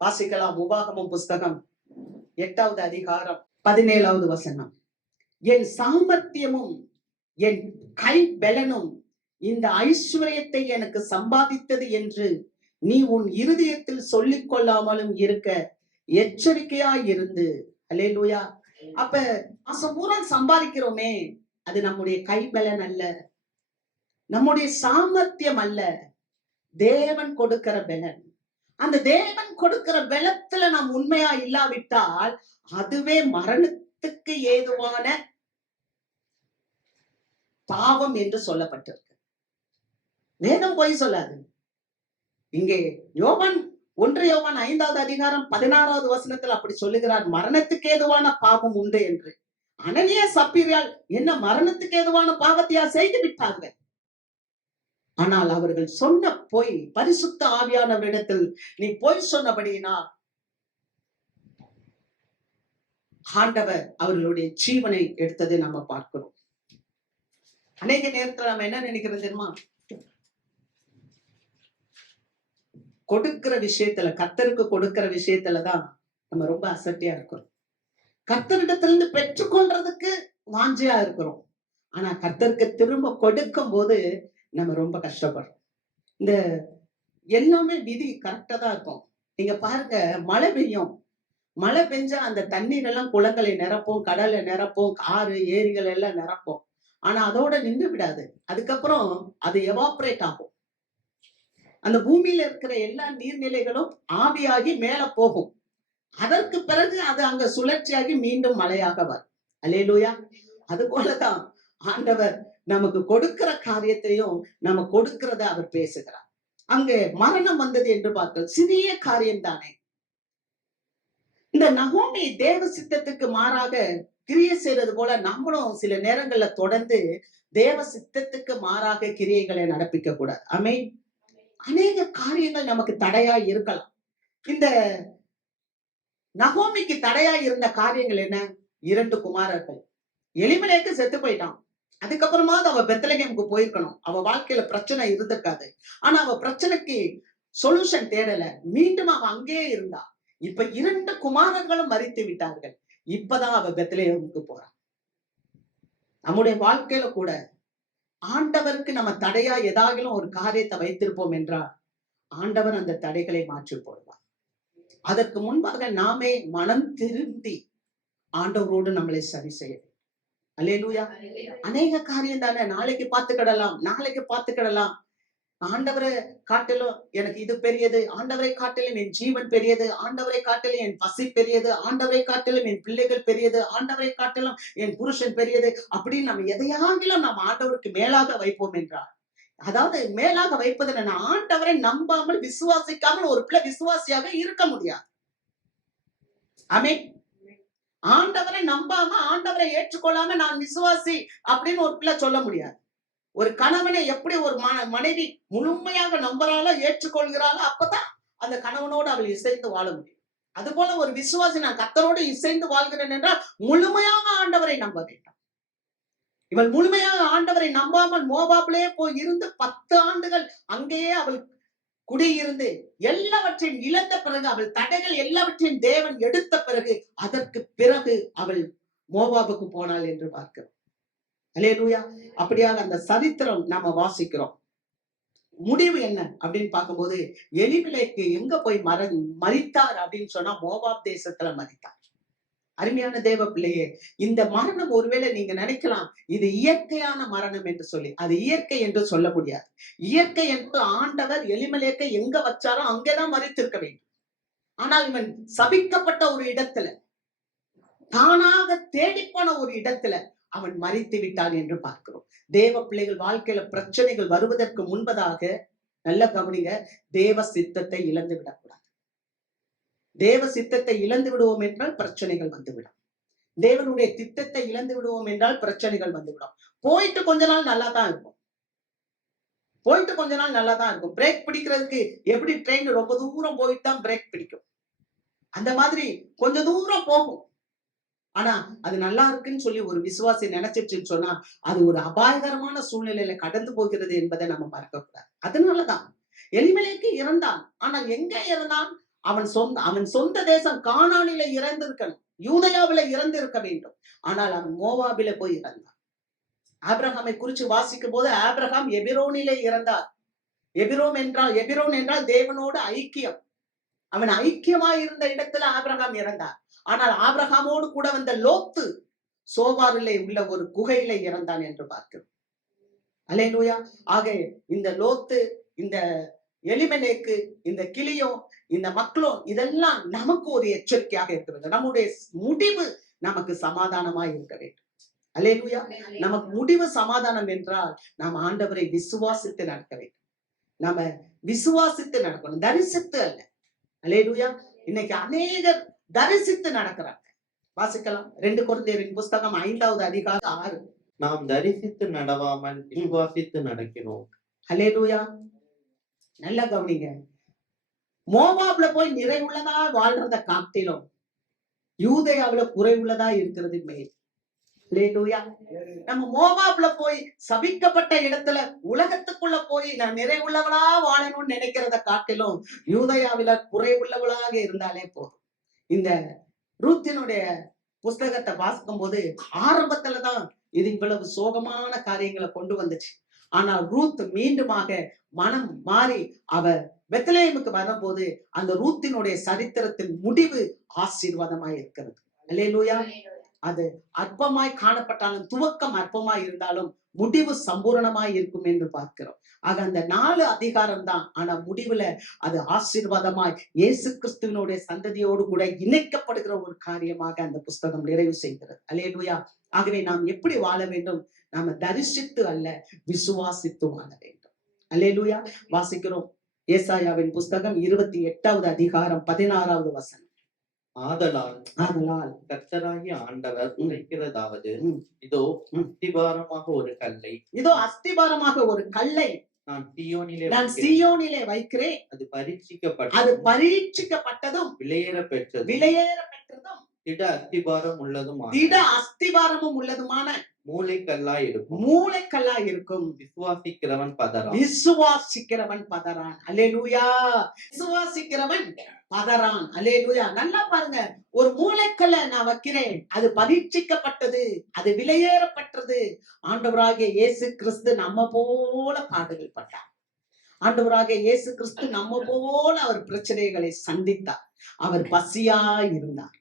வாசிக்கலாம், உபாகமம் புஸ்தகம் 8வது அதிகாரம் 17வது வசனம். என் சாமர்த்தியமும் என் கை பெலனும் இந்த ஐஸ்வர்யத்தை எனக்கு சம்பாதித்தது என்று நீ உன் இருதயத்தில் சொல்லிக் கொள்ளாமலும் இருக்க எச்சரிக்கையாய் இருந்து. அல்லேலூயா. அப்ப மாசம் பூரா சம்பாதிக்கிறோமே, அது நம்முடைய கை பலன் அல்ல, நம்முடைய சாமர்த்தியம் அல்ல, தேவன் கொடுக்கிற பலன். அந்த தேவன் கொடுக்கிற பலத்துல நாம் உண்மையா இல்லாவிட்டால் அதுவே மரணத்துக்கு ஏதுவான பாவம் என்று சொல்லப்பட்டிருக்கு. வேதம் பொய் சொல்லாது. இங்கே யோவான் 1 யோவான் 5வது அதிகாரம் 16வது வசனத்தில் அப்படி சொல்லுகிறார், மரணத்துக்கு ஏதுவான பாவம் உண்டு என்று. அனனியா சப்பீரால் என்ன மரணத்துக்கு ஏதுவான பாவத்தையா செய்து விட்டார்கள். ஆனால் அவர்கள் சொன்ன பொய், பரிசுத்த ஆவியானவரிடத்தில் நீ பொய் சொன்னபடினா ஆண்டவர் அவர்களுடைய ஜீவனை எடுத்ததை நம்ம பார்க்கிறோம். அநேக நேரத்துல நம்ம என்ன நினைக்கிறது தெரியுமா, கொடுக்கிற விஷயத்துல, கர்த்தருக்கு கொடுக்கிற விஷயத்துலதான் நம்ம ரொம்ப அசட்டியா இருக்கிறோம். கர்த்தரிடத்திலிருந்து பெற்றுக்கொள்றதுக்கு வாஞ்சியா இருக்கிறோம். ஆனா கர்த்தருக்கு திரும்ப கொடுக்கும் போது நம்ம ரொம்ப கஷ்டப்படுறோம். இந்த எல்லாமே விதி கரெக்டா தான் இருக்கும். நீங்க பாருங்க, மழை பெய்யும். மழை பெஞ்சா அந்த தண்ணீர் எல்லாம் குளங்களை நிரப்பும், கடலை நிரப்பும், ஆறு, ஏரிகள் எல்லாம் நிரப்பும். ஆனா அதோட நின்று விடாது. அதுக்கப்புறம் அது எவாப்பரேட் ஆகும். அந்த பூமியில இருக்கிற எல்லா நீர்நிலைகளும் ஆவியாகி மேல போகும். அதற்கு பிறகு அது அங்க சுழற்சியாகி மீண்டும் மழையாக வரும். அல்லேலூயா. அது போலதான் ஆண்டவர் நமக்கு கொடுக்கிற காரியத்தையும் நம்ம கொடுக்கிறத அவர் பேசுகிறார். அங்கே மரணம் வந்தது என்று பார்க்க சிறிய காரியம் தானே. இந்த நகோமி தேவ சித்தத்துக்கு மாறாக கிரியை செய்யறது போல நம்மளும் சில நேரங்கள்ல தொடர்ந்து தேவ சித்தத்துக்கு மாறாக கிரியைகளை நடப்பிக்க கூடாது. ஆமென். அநேக காரியங்கள் நமக்கு தடையா இருக்கலாம். இந்த நகோமிக்கு தடையா இருந்த காரியங்கள் என்ன? 2 குமாரர்கள். எலிமெலேக்கு செத்து போயிட்டான். அதுக்கப்புறமா அவ பெத்லகேமுக்கு போயிருக்கணும். அவ வாழ்க்கையில பிரச்சனை இருந்திருக்காது. ஆனா அவ பிரச்சனைக்கு சொல்யூஷன் தேடல. மீண்டும் அவ அங்கேயே இருந்தா. இப்ப 2 குமாரர்களும் மரித்து விட்டார்கள். இப்பதான் அவ பெத்லகேமுக்கு போறா. நம்முடைய வாழ்க்கையில கூட ஆண்டவருக்கு நம்ம தடையா ஏதாகிலும் ஒரு காரியத்தை வைத்திருப்போம் என்றால் ஆண்டவர் அந்த தடைகளை மாற்றி போடுவார். அதற்கு முன்பாக நாமே மனம் திருந்தி ஆண்டவரோடு நம்மளை சரி செய்ய வேண்டும். அல்லேலூயா. அநேக காரியம் தானே, நாளைக்கு பார்த்துக்கிடலாம். ஆண்டவரை காட்டிலும் எனக்கு இது பெரியது, ஆண்டவரை காட்டிலும் என் ஜீவன் பெரியது, ஆண்டவரை காட்டிலும் என் பசி பெரியது, ஆண்டவரை காட்டிலும் என் பிள்ளைகள் பெரியது, ஆண்டவரை காட்டிலும் என் புருஷன் பெரியது, அப்படின்னு நம்ம எதையாகிலும் நம்ம ஆண்டவருக்கு மேலாக வைப்போம் என்றார். அதாவது மேலாக வைப்பது என்ன? ஆண்டவரை நம்பாமல் விசுவாசிக்காமல் ஒரு பிள்ளை விசுவாசியாக இருக்க முடியாது. ஆமென். ஆண்டவரை நம்பாம ஆண்டவரை ஏற்றுக்கொள்ளாம நான் விசுவாசி அப்படின்னு ஒரு பிள்ளை சொல்ல முடியாது. ஒரு கணவனை எப்படி ஒரு மனைவி முழுமையாக நம்புறாளோ ஏற்றுக்கொள்கிறாளோ அப்பதான் அந்த கணவனோடு அவள் இசைந்து வாழ முடியும். அது போல ஒரு விசுவாசி நான் கர்த்தரோடு இசைந்து வாழ்கிறேன் என்றால் முழுமையாக ஆண்டவரை நம்ப வேண்டும். இவள் முழுமையாக ஆண்டவரை நம்பாமல் மோவாபிலே போய் இருந்து 10 ஆண்டுகள் அங்கேயே அவள் குடியிருந்து எல்லாவற்றையும் இழந்த பிறகு, அவள் தடைகள் எல்லாவற்றையும் தேவன் எடுத்த பிறகு, அதற்கு பிறகு அவள் மோவாபுக்கு போனாள் என்று பார்க்கிறோம். அல்லேலூயா. அப்படியாக அந்த சரித்திரம் நாம வாசிக்கிறோம். முடிவு என்ன அப்படின்னு பார்க்கும்போது, எலிமெலேக்கு எங்க போய் மரித்தார் அப்படின்னு சொன்னா மோவாப் தேசத்துல மரித்தார். அருமையான தேவ பிள்ளையே, இந்த மரணம் ஒருவேளை நீங்க நினைக்கலாம் இது இயற்கையான மரணம் என்று சொல்லி, அது இயற்கை என்று சொல்ல முடியாது. இயற்கை என்று ஆண்டவர் எலிமெலேக்கை எங்க வச்சாரோ அங்கேதான் மரித்திருக்க வேண்டும். ஆனால் இவன் சபிக்கப்பட்ட ஒரு இடத்துல, தானாக தேடிப்போன ஒரு இடத்துல அவன் மரித்து விட்டான் என்று பார்க்கிறோம். தேவ பிள்ளைகள் வாழ்க்கையில பிரச்சனைகள் வருவதற்கு முன்பதாக நல்ல கவனிங்க, தேவ சித்தத்தை இழந்து விடக்கூடாது. தேவ சித்தத்தை இழந்து விடுவோம் என்றால் பிரச்சனைகள் வந்துவிடும். தேவனுடைய திட்டத்தை இழந்து விடுவோம் என்றால் பிரச்சனைகள் வந்துவிடும். போயிட்டு கொஞ்ச நாள் நல்லா தான் இருக்கும். பிரேக் பிடிக்கிறதுக்கு எப்படி ட்ரெயின் ரொம்ப தூரம் போயிட்டு தான் பிரேக் பிடிக்கும். அந்த மாதிரி கொஞ்ச தூரம் போகும். ஆனா அது நல்லா இருக்குன்னு சொல்லி ஒரு விசுவாசி நினைச்சிருச்சுன்னு சொன்னா அது ஒரு அபாயகரமான சூழ்நிலையில கடந்து போகிறது என்பதை நம்ம மறக்க கூடாது. அதனாலதான் எலிமெலேக்கு இறந்தான். ஆனால் எங்க இறந்தான்? அவன் சொந்த தேசம் கானானில இறந்திருக்கணும், யூதயாவில இறந்திருக்க வேண்டும். ஆனால் அவன் மோவாபில போய் இறந்தான். ஆபிரகாமை குறிச்சு வாசிக்கும் போது ஆபிரகாம் எபிரோனிலே இறந்தார். எபிரோன் என்றால் தேவனோடு ஐக்கியம். அவன் ஐக்கியமாய் இருந்த இடத்துல ஆபிரகாம் இறந்தார். ஆனால் ஆபிரகாமோடு கூட வந்த லோத்து சோவாரிலே உள்ள ஒரு குகையில இறந்தான் என்று பார்க்கிறோம். அல்லேலூயா. ஆக இந்த லோத்து, இந்த எலிமெலேக்கு, இந்த கிளியும், இந்த மக்களும் இதெல்லாம் நமக்கு ஒரு எச்சரிக்கையாக இருக்கிறது. நம்முடைய முடிவு நமக்கு சமாதானமாய் இருக்க வேண்டும். அல்லேலூயா. நமக்கு முடிவு சமாதானம் என்றால் நாம் ஆண்டவரை விசுவாசித்து நடக்க வேண்டும். நாம விசுவாசித்து நடக்கணும், தரிசித்து அல்ல. அல்லேலூயா. இன்னைக்கு அநேகர் தரிசித்து நடக்கிறாங்க. வாசிக்கலாம் 2 கொரிந்தியரின் புஸ்தகம் 5வது அதிகாரம் 6. நாம் தரிசித்து நடவாமல் விசுவாசித்து நடக்கிறோம். அல்லேலூயா. நல்லா கவனிங்க. மோவாப்ல போய் நிறைவுள்ளதா வாழ்றத காட்டிலும் யூதேயாவுல குறைவுள்ளதா இருக்கிறது மேல். அல்லேலூயா. நம்ம மோவாப்ல போய் சபிக்கப்பட்ட இடத்துல உலகத்துக்குள்ள போய் நான் நிறைவுள்ளவளா வாழணும்னு நினைக்கிறத காட்டிலும் யூதேயாவில குறைவுள்ளவளாக இருந்தாலே போதும். இந்த ரூத்தினுடைய புஸ்தகத்தை வாசிக்கும் போது ஆரம்பத்துலதான் இது இவ்வளவு சோகமான காரியங்களை கொண்டு வந்துச்சு. ஆனால் ரூத் மீண்டுமாக மனம் மாறி அவ பெத்லெஹேமுக்கு வரும்போது அந்த ரூத்தினுடைய சரித்திரத்தின் முடிவு ஆசீர்வாதமாய் இருக்கிறது. அல்லேலூயா. அது அற்பமாய் காணப்பட்டாலும், துவக்கம் அற்பமாய் இருந்தாலும் முடிவு சம்பூரணமாய் இருக்கும் என்று பார்க்கிறோம். ஆக அந்த 4 அதிகாரம் தான், ஆனா முடிவுல அது ஆசீர்வாதமாய் இயேசு கிறிஸ்துவினுடைய சந்ததியோடு கூட இணைக்கப்படுகிற ஒரு காரியமாக அந்த புஸ்தகம் நிறைவு செய்கிறது. அல்லேலூயா. ஆகவே நாம் எப்படி வாழ வேண்டும்? நாம தரிசித்து அல்ல, விசுவாசித்து வாழ வேண்டும். அல்லேலூயா. வாசிக்கிறோம் ஏசாயாவின் புஸ்தகம் 28வது அதிகாரம் 16வது வசனம். ஆதலால் கர்த்தராகிய ஆண்டவர் உரைக்கிறதாவது, இதோ அஸ்திபாரமாக ஒரு கல்லை நான் சீயோனிலே வைக்கிறேன். அது பரீட்சிக்கப்பட்டதும் விலையேற பெற்றதும் திட அஸ்திபாரமும் உள்ளதுமான மூளைக்கல்லாய் இருக்கும். விசுவாசிக்கிறவன் பதறான். அல்லேலூயா. விசுவாசிக்கிறவன் பதறான். அல்லேலூயா. நல்லா பாருங்க, ஒரு மூளைக்கல்லை நான் வைக்கிறேன், அது பரீட்சிக்கப்பட்டது, அது விலையேறப்பட்டது. ஆண்டவராகிய இயேசு கிறிஸ்து நம்ம போல பாடுகள் பட்டார். ஆண்டவராகிய இயேசு கிறிஸ்து நம்ம போல அவர் பிரச்சனைகளை சந்தித்தார். அவர் பசியா இருந்தார்,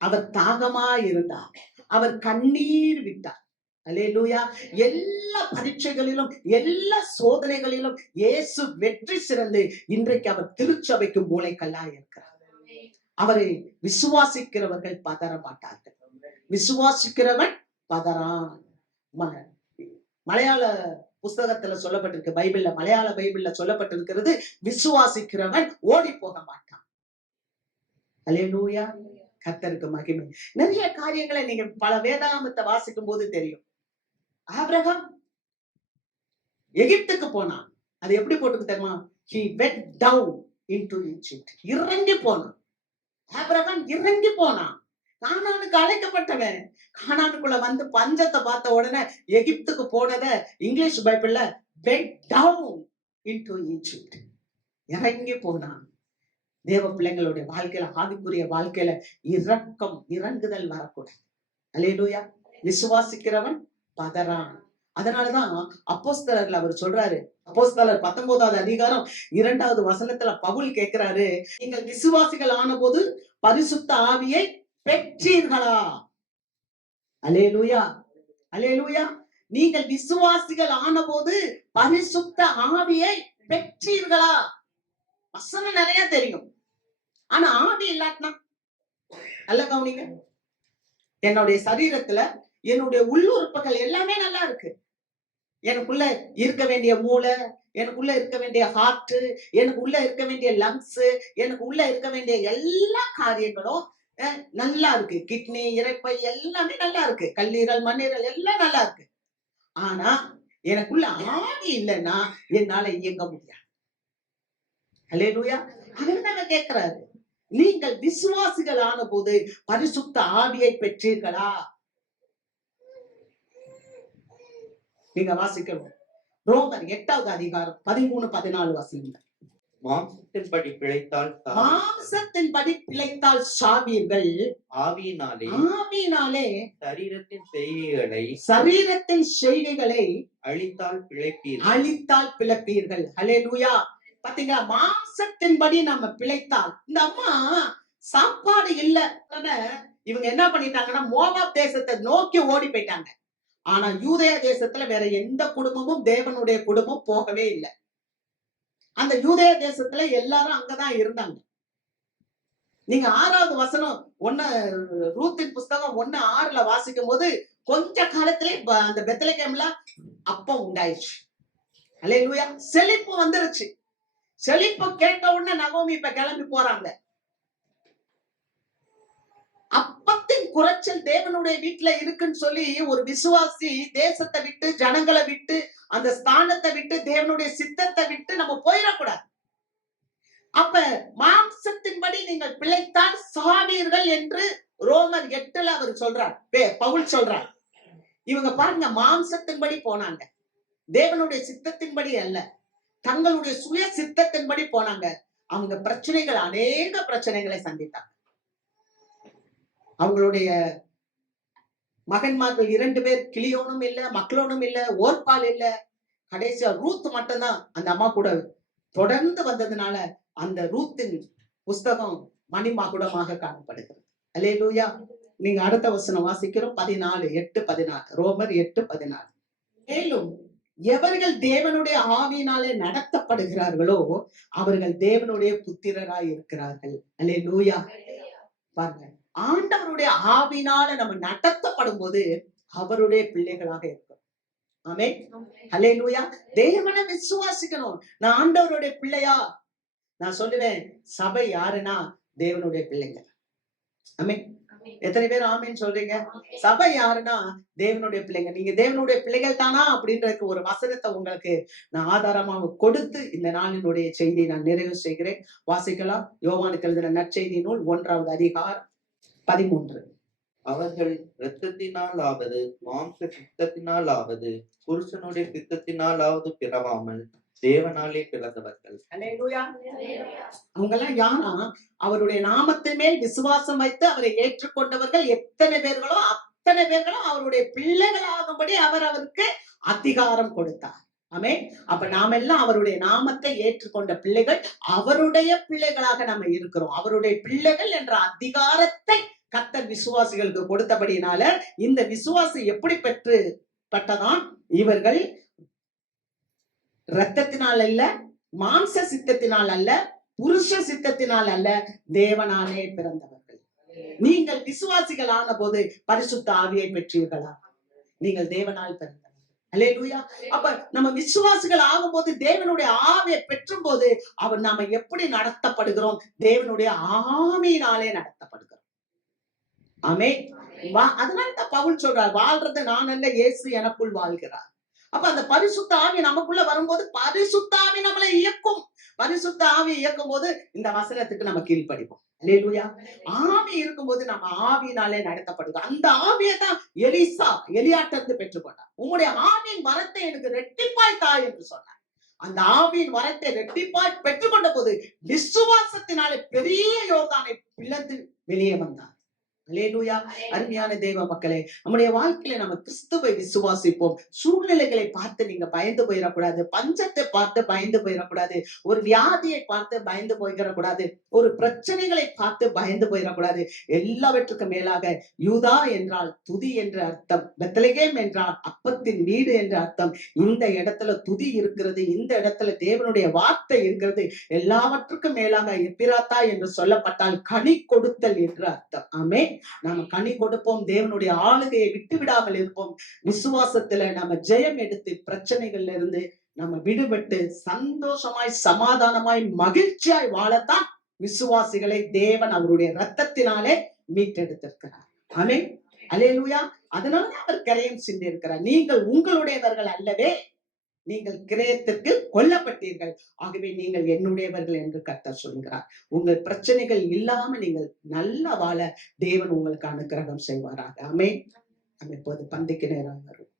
அவர் தாகமா இருந்தார், அவர் கண்ணீர் விட்டார். அல்லேலூயா. எல்லா பரீட்சைகளிலும், எல்லா சோதனைகளிலும் இயேசு வெற்றி சிறந்து இன்றைக்கு அவர் திருச்சபைக்கு மூளைக்கல்லா இருக்கிறார். அவரை விசுவாசிக்கிறவர்கள் பதற மாட்டார்கள். விசுவாசிக்கிறவன் பதறான். மலையாள புஸ்தகத்துல சொல்லப்பட்டிருக்கு, பைபிள்ல, மலையாள பைபிள்ல சொல்லப்பட்டிருக்கிறது, விசுவாசிக்கிறவன் ஓடி போக மாட்டான். அல்லேலூயா. கர்த்தருக்கு மகிமை. நிறைய காரியங்களை நீங்க பல வேதாகமத்தை வாசிக்கும் போது தெரியும். ஆபிரகாம் எகிப்துக்கு போனான். அது எப்படி போட்டுக்கு தெரியுமா? He went down into Egypt. இறங்கி போனான். ஆபிரகாம் இறங்கி போனான். கானானுக்கு அழைக்கப்பட்டவன். கானானுக்குள்ள வந்து பஞ்சத்தை பார்த்த உடனே எகிப்துக்கு போனத இங்கிலீஷ் பைபிள்ல went down into Egypt. இறங்கி போனான். தேவ பிள்ளைங்களுடைய வாழ்க்கையில, ஆவிக்குரிய வாழ்க்கையில இரக்கம், இறங்குதல் வரக்கூடாது. அல்லேலூயா. விசுவாசிக்கிறவன் பதறான். அதனாலதான் அப்போஸ்தலர்ல அவர் சொல்றாரு, அப்போஸ்தலர் 19வது அதிகாரம் 2வது வசனத்துல பவுல் கேட்கிறாரு, நீங்கள் விசுவாசிகள் ஆன போது பரிசுத்த ஆவியை பெற்றீர்களா? அல்லேலூயா. அல்லேலூயா. நீங்கள் விசுவாசிகள் ஆன போது பரிசுத்த ஆவியை பெற்றீர்களா? வசனம் நிறைய தெரியும், ஆனா ஆவி இல்லாட்டினா, நல்ல கவனிங்க, என்னுடைய சரீரத்துல என்னுடைய உள்ளுறுப்புகள் எல்லாமே நல்லா இருக்கு. எனக்குள்ள இருக்க வேண்டிய மூளை, எனக்குள்ள இருக்க வேண்டிய ஹார்ட், எனக்குள்ள இருக்க வேண்டிய லங்ஸ், எனக்குள்ள இருக்க வேண்டிய எல்லா காரியங்களும் நல்லா இருக்கு. கிட்னி, இரைப்பை எல்லாமே நல்லா இருக்கு. கல்லீரல், மண்ணீரல் எல்லாம் நல்லா இருக்கு. ஆனா எனக்குள்ள ஆவி இல்லைன்னா என்னால இயங்க முடியாது. அல்லேலூயா. அதுதான் கேட்கிறாரு, நீங்கள் விசுவாசிகள் ஆன போது பரிசுத்த ஆவியை பெற்றீர்களா? நீங்க வாசிக்கணும். ரோமர் 8வது அதிகாரம் 13-14 வசனங்கள். மாம்சத்தின்படி பிழைத்தால் சாவீர்கள், ஆவியினாலே சரீரத்தின் செய்கைகளை அழித்தால் பிழைப்பீர்கள். அல்லேலூயா. பாத்தீங்களா? மாம்சத்தின்படி நம்ம பிழைத்தால், இந்த அம்மா சாப்பாடு இல்ல, இவங்க என்ன பண்ணிட்டாங்கன்னா மோவாப் தேசத்தை நோக்கி ஓடி போயிட்டாங்க. ஆனா யூதேய தேசத்துல வேற எந்த குடும்பமும், தேவனுடைய குடும்பம் போகவே இல்லை. அந்த யூதேய தேசத்துல எல்லாரும் அங்கதான் இருந்தாங்க. நீங்க 6வது வசனம் ரூத்தின் புஸ்தகம் 1:6 வாசிக்கும் போது கொஞ்ச காலத்திலே அந்த பெத்லெகேம்ல அப்பம் உண்டாயிடுச்சு. அல்லேலூயா. செழிப்பு வந்துருச்சு. செழிப்பு கேட்ட உடனே நகோமி இப்ப கிளம்பி போறாங்க. அப்பத்தின் குறைச்சல் தேவனுடைய வீட்டுல இருக்குன்னு சொல்லி ஒரு விசுவாசி தேசத்தை விட்டு, ஜனங்களை விட்டு, அந்த ஸ்தானத்தை விட்டு, தேவனுடைய சித்தத்தை விட்டு நம்ம போயிடக்கூடாது. அப்ப மாம்சத்தின்படி நீங்கள் பிழைத்தால் சாவீர்கள் என்று ரோமர் 8 அவர் சொல்றார், பவுல் சொல்றார். இவங்க பாருங்க, மாம்சத்தின்படி போனாங்க, தேவனுடைய சித்தத்தின்படி அல்ல, தங்களுடைய சுய சித்தத்தின்படி போனாங்க. அவங்க பிரச்சனைகள், அநேக பிரச்சனைகளை சந்தித்தாங்க. அவங்களுடைய மகன்மார்கள் 2 பேர், கிளியோனும் இல்ல, மக்லோனும் இல்ல, ஓர்பால் இல்ல. கடைசியா ரூத் மட்டும்தான் அந்த அம்மா கூட தொடர்ந்து வந்ததுனால அந்த ரூத்தின் புஸ்தகம் மணிமகுடமாக காணப்படுகிறது. அல்லேலூயா. நீங்க அடுத்த வசனம் வாசிக்கிறோம். 14:8-14. ரோமர் 8:14. மேலும் எவர்கள் தேவனுடைய ஆவியினாலே நடத்தப்படுகிறார்களோ அவர்கள் தேவனுடைய புத்திரராய் இருக்கிறார்கள். அல்லேலூயா. பாருங்க, ஆண்டவருடைய ஆவியினால நம்ம நடத்தப்படும் போது அவருடைய பிள்ளைகளாக இருக்கும். ஆமென். அல்லேலூயா. தேவனை விசுவாசிக்கணும். நான் ஆண்டவருடைய பிள்ளையா? நான் சொல்லுவேன், சபை யாருன்னா தேவனுடைய பிள்ளைங்க. ஆமென். எத்தனை பேர் ஆமென் சொல்றீங்க? சபை யாருன்னா தேவனுடைய பிள்ளைங்க. நீங்க தேவனுடைய பிள்ளைகள் தானா அப்படின்றதுக்கு ஒரு வசனத்தை உங்களுக்கு நான் ஆதாரமாக கொடுத்து இந்த நாளினுடைய செய்தியை நான் நிறைவு செய்கிறேன். வாசிக்கலாம். யோவானுக்கு எழுதின நற்செய்தி நூல் 1வது அதிகாரம் 13. அவர்கள் இரத்தத்தினாலாவது மாம்ச சித்தத்தினாலாவது புருஷனுடைய சித்தத்தினாலாவது பிறவாமல் தேவனாலே பிறந்தவர்கள். அல்லேலூயா. அவங்க எல்லாம் யாரா? அவருடைய நாமத்தின் மேல் விசுவாசம் வைத்து அவரை ஏற்றுக்கொண்டவர்கள் எத்தனை பேர்களோ அத்தனை பேர்களும் அவருடைய பிள்ளைகளாகும்படி அவர் அவருக்கு அதிகாரம் கொடுத்தார். ஆமென். அப்ப நாம எல்லாம் அவருடைய நாமத்தை ஏற்றுக்கொண்ட பிள்ளைகள், அவருடைய பிள்ளைகளாக நம்ம இருக்கிறோம். அவருடைய பிள்ளைகள் என்ற அதிகாரத்தை கர்த்தர் விசுவாசிகளுக்கு கொடுத்தபடினால இந்த விசுவாசம் எப்படி பெற்றதான்? இவர்கள் இரத்தத்தினால் அல்ல, மாம்ச சித்தத்தினால் அல்ல, புருஷ சித்தத்தினால் அல்ல, தேவனாலே பிறந்தவர்கள். நீங்கள் விசுவாசிகள் ஆன போது பரிசுத்த ஆவியை பெற்றீர்களா? நீங்கள் தேவனால் பிறந்தவர்கள். அல்லேலூயா. அப்ப நம்ம விசுவாசிகள் ஆகும்போது தேவனுடைய ஆவியை பெற்றும் போது அவர் நாம எப்படி நடத்தப்படுகிறோம்? தேவனுடைய ஆவியினாலே நடத்தப்படுகிறோம். ஆமென். அதனாலதான் பவுல் சொல்றார், வாழ்றது நான் அல்ல, இயேசு எனக்குள் வாழ்கிறார். அப்ப அந்த பரிசுத்த ஆவி நமக்குள்ள வரும்போது பரிசுத்த ஆவி நம்மளை இயக்கும். பரிசுத்த ஆவி இயக்கும் போது இந்த வசனத்துக்கு நம்ம கீழ்ப்படிவோம். அல்லேலூயா. ஆவி இருக்கும்போது நம்ம ஆவியினாலே நடத்தப்படுவோம். அந்த ஆவியை தான் எலியாட்ட இருந்து பெற்றுக்கொண்டார். உங்களுடைய ஆவியின் வரத்தை எனக்கு ரெட்டிப்பாய் தா என்று சொன்னார். அந்த ஆவியின் வரத்தை ரெட்டிப்பாய் பெற்றுக்கொண்ட போது விசுவாசத்தினாலே பெரிய யோர்தானை பிளந்து வெளியே வந்தார். அல்லேலூயா. அருமையான தேவ மக்களே, நம்முடைய வாழ்க்கையில நம்ம கிறிஸ்துவை விசுவாசிப்போம். சூழ்நிலைகளை பார்த்து நீங்க பயந்து போயிடக்கூடாது. பஞ்சத்தை பார்த்து பயந்து போயிடக்கூடாது. ஒரு வியாதியை பார்த்து பயந்து போயிடக்கூடாது. ஒரு பிரச்சனைகளை பார்த்து பயந்து போயிடக்கூடாது. எல்லாவற்றுக்கும் மேலாக யூதா என்றால் துதி என்ற அர்த்தம், பெத்லகேம் என்றால் அப்பத்தின் வீடு என்ற அர்த்தம். இந்த இடத்துல துதி இருக்கிறது, இந்த இடத்துல தேவனுடைய வார்த்தை இருக்கிறது. எல்லாவற்றுக்கும் மேலாக எப்பிராத்தா என்று சொல்லப்பட்டால் கனி கொடுத்தல் என்று அர்த்தம். ஆமென். நாம கனி கொடுப்போம். தேவனுடைய ஆளுகையை விட்டு விடாமல் இருப்போம். விசுவாசத்துல நம்ம ஜெயம் எடுத்து பிரச்சனைகள்ல இருந்து நம்ம விடுபட்டு சந்தோஷமாய் சமாதானமாய் மகிழ்ச்சியாய் வாழத்தான் விசுவாசிகளை தேவன் அவருடைய இரத்தத்தினாலே மீட்டெடுத்திருக்கிறார். ஆமென். அல்லேலூயா. அதனால அவர் கிரயம் சிந்தி இருக்கிறார். நீங்கள் உங்களுடையவர்கள் அல்லவே, நீங்கள் கிரயத்திற்கு கொல்லப்பட்டீர்கள், ஆகவே நீங்கள் என்னுடையவர்கள் என்று கர்த்தர் சொல்கிறார். உங்கள் பிரச்சனைகள் இல்லாம நீங்கள் நல்லா வாழ தேவன் உங்களுக்கு அனுக்கிரகம் செய்வாராக. ஆமென். நம்ம இப்போது பந்திக்கு நேரம் வரும்.